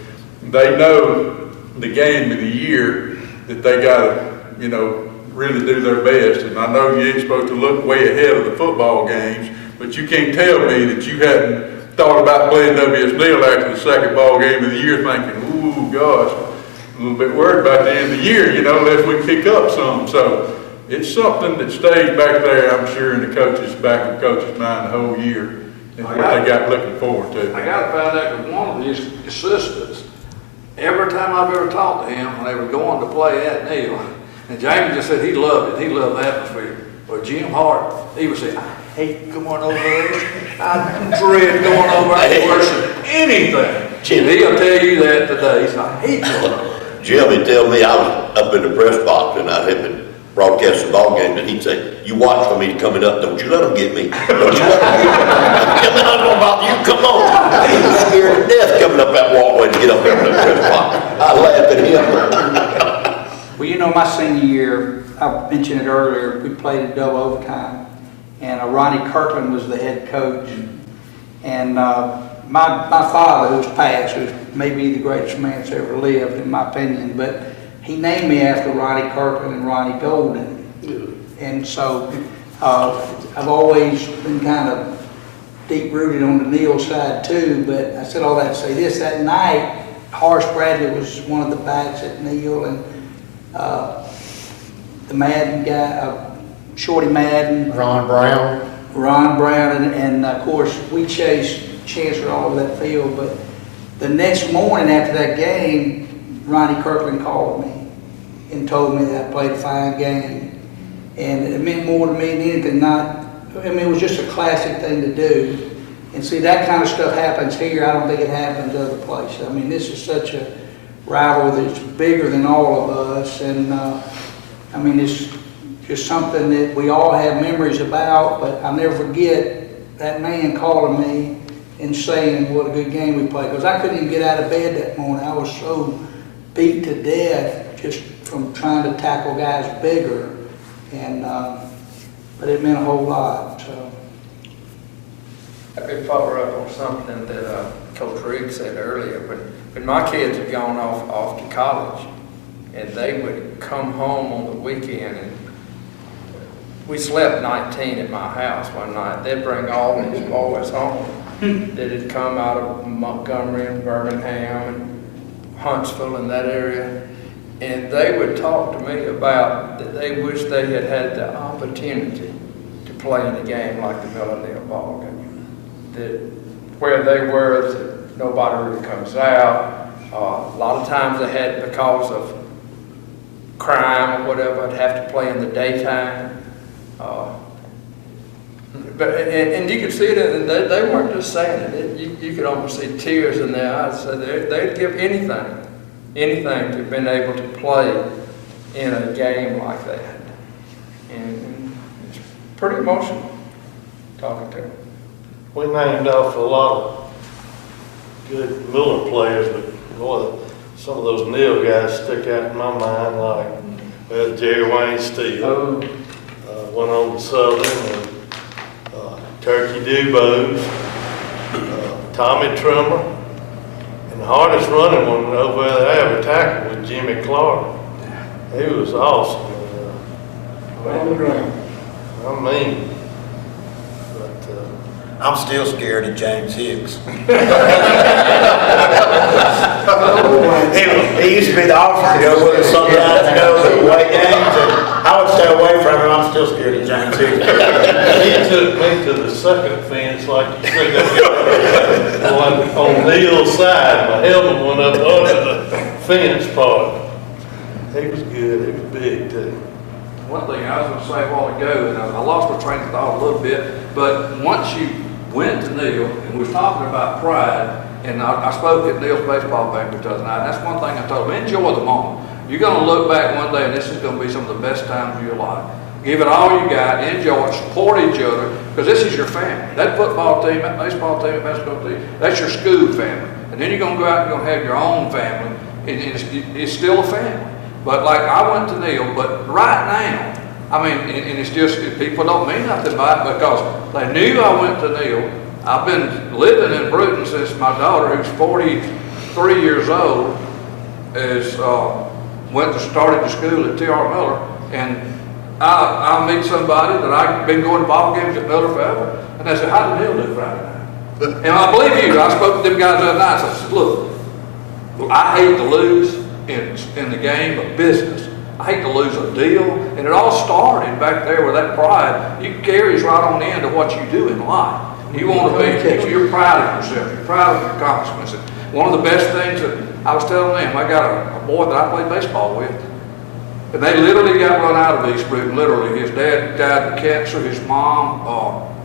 they know the game of the year that they got to, really do their best. And I know you ain't supposed to look way ahead of the football games, but you can't tell me that you hadn't thought about playing W.S. Neal after the second ball game of the year thinking, ooh, gosh, a little bit worried about the end of the year, unless we pick up some. So it's something that stays back there, I'm sure, in the back of the coach's mind the whole year. And what they got looking forward to. I got to find out that one of these assistants, every time I've ever talked to him, when they were going to play at Neal, and Jamie just said he loved it. He loved the atmosphere. But Jim Hart, he would say, I hate going over there. I dread going over. I hate worse than anything. Jim. And he'll tell you that today. He said, I hate going over. Jim would tell me I was up in the press box and I'd have been broadcasting the ball game, and he'd say, you watch for me coming up. Don't you let them get me. Don't you let them get me. I'm not going to bother you. Come on. He was scared to death coming up that walkway to get up there in the press box. I laughed at him. Well, my senior year, I mentioned it earlier, we played in double overtime, and Ronnie Kirkland was the head coach. And my father, who's passed, who's maybe the greatest man that's ever lived, in my opinion, but he named me after Ronnie Kirkland and Ronnie Golden. And so I've always been kind of deep-rooted on the Neal side too, but I said all that to say this. That night, Horace Bradley was one of the backs at Neal, and the Madden guy, Shorty Madden. Ron Brown, and of course, we chased Chancellor all over that field, but the next morning after that game, Ronnie Kirkland called me and told me that I played a fine game. And it meant more to me than anything, it was just a classic thing to do. And see, that kind of stuff happens here. I don't think it happens other places. I mean, this is such a rivalry that's bigger than all of us. And it's just something that we all have memories about, but I'll never forget that man calling me and saying what a good game we played. Because I couldn't even get out of bed that morning. I was so beat to death just from trying to tackle guys bigger. And but it meant a whole lot. So I could follow up on something that Coach Riggs said earlier. When my kids had gone off to college, and they would come home on the weekend, and we slept 19 at my house one night. They'd bring all these boys home that had come out of Montgomery and Birmingham and Huntsville and that area. And they would talk to me about that they wish they had had the opportunity to play in a game like the Miller Neal ball game. That where they were, that nobody really comes out. A lot of times they had, because of crime or whatever, I'd have to play in the daytime. And you could see it, and they weren't just saying it. You could almost see tears in their eyes. So they'd give anything to have been able to play in a game like that. And it's pretty emotional talking to them. We named off a lot of good Miller players, but boy, some of those Neal guys stick out in my mind, like Jerry Wayne Steele, went on to Southern, and Turkey Dubose, Tommy Trimmer. And the hardest running one over there, I ever tackled with Jimmy Clark. He was awesome. I mean, I'm still scared of James Hicks. he used to be the officer to go with us sometimes, the away games, and I would stay away from him. I'm still scared of James Hicks. He took me to the second fence, like you said, on Neal's side. My helmet went up under the fence part. He was good. He was big too. one thing I was gonna say a while ago, and I lost my train of thought a little bit, but once you went to Neil, and we was talking about pride, and I spoke at Neil's baseball banquet the other night, and that's one thing I told him, enjoy the moment. You're gonna look back one day, and this is gonna be some of the best times of your life. Give it all you got, enjoy it, support each other, because this is your family. That football team, that baseball team, that basketball team, that's your school family. And then you're gonna go out and you're gonna have your own family, and it's still a family. But like, I went to Neil, but right now, I mean, and it's just, people don't mean nothing by it because they knew I went to Neil. I've been living in Bruton since my daughter, who's 43 years old, started to school at T.R. Miller, and I'll meet somebody that I've been going to ball games at Miller forever, and they said, how did Neil do Friday night? And I believe you, I spoke to them guys the other night, so I said, look, I hate to lose in the game of business. I hate to lose a deal, and it all started back there with that pride. You carries right on into what you do in life. You want to be, you're proud of yourself, you're proud of your accomplishments. And one of the best things that I was telling them, I got a boy that I played baseball with, and they literally got run out of East Bruton, literally. His dad died of cancer, his mom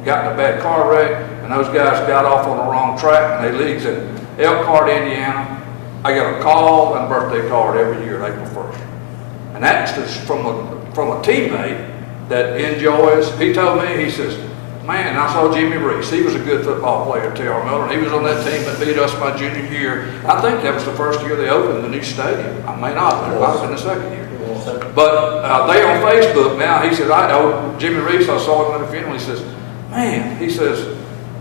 got in a bad car wreck, and those guys got off on the wrong track, and they leagues in Elkhart, Indiana. I get a call and a birthday card every year, April 1st. And that's just from a teammate that enjoys. He told me, he says, man, I saw Jimmy Reese. He was a good football player at T.R. Miller, and he was on that team that beat us my junior year. I think that was the first year they opened the new stadium. I may not, but it might have been the second year. But they on Facebook now, he said, I know Jimmy Reese, I saw him at a funeral. He says, man, he says,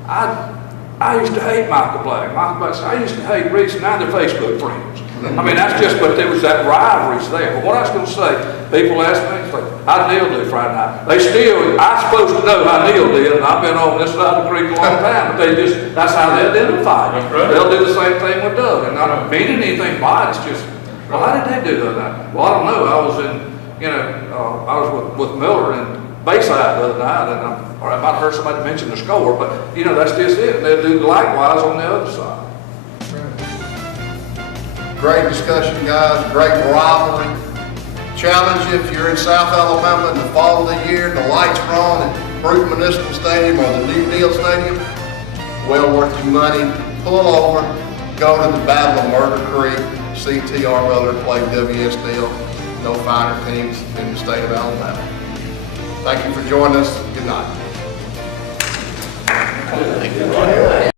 I used to hate Michael Black. Michael Black said, I used to hate Reese, and now they're Facebook friends. I mean, that's just, but there was that rivalry there. But what I was going to say, people ask me, it's like, how'd Neil do Friday night? They still, I'm supposed to know how Neil did, and I've been on this side of the creek a long time, but that's how they identify you. They'll do the same thing with Doug, and not meaning anything by it, it's just, well, how did they do that night? Well, I don't know. I was in, I was with Miller in Bayside the other night, and or I might have heard somebody mention the score, but, that's just it. They'll do likewise on the other side. Great discussion, guys, great rivalry. Challenge you, if you're in South Alabama in the fall of the year, the lights are on at Bruton Municipal Stadium or the new Neil Stadium, well worth your money. Pull over, go to the Battle of Murder Creek, see T.R. Miller play W.S. Neil. No finer teams in the state of Alabama. Thank you for joining us. Good night.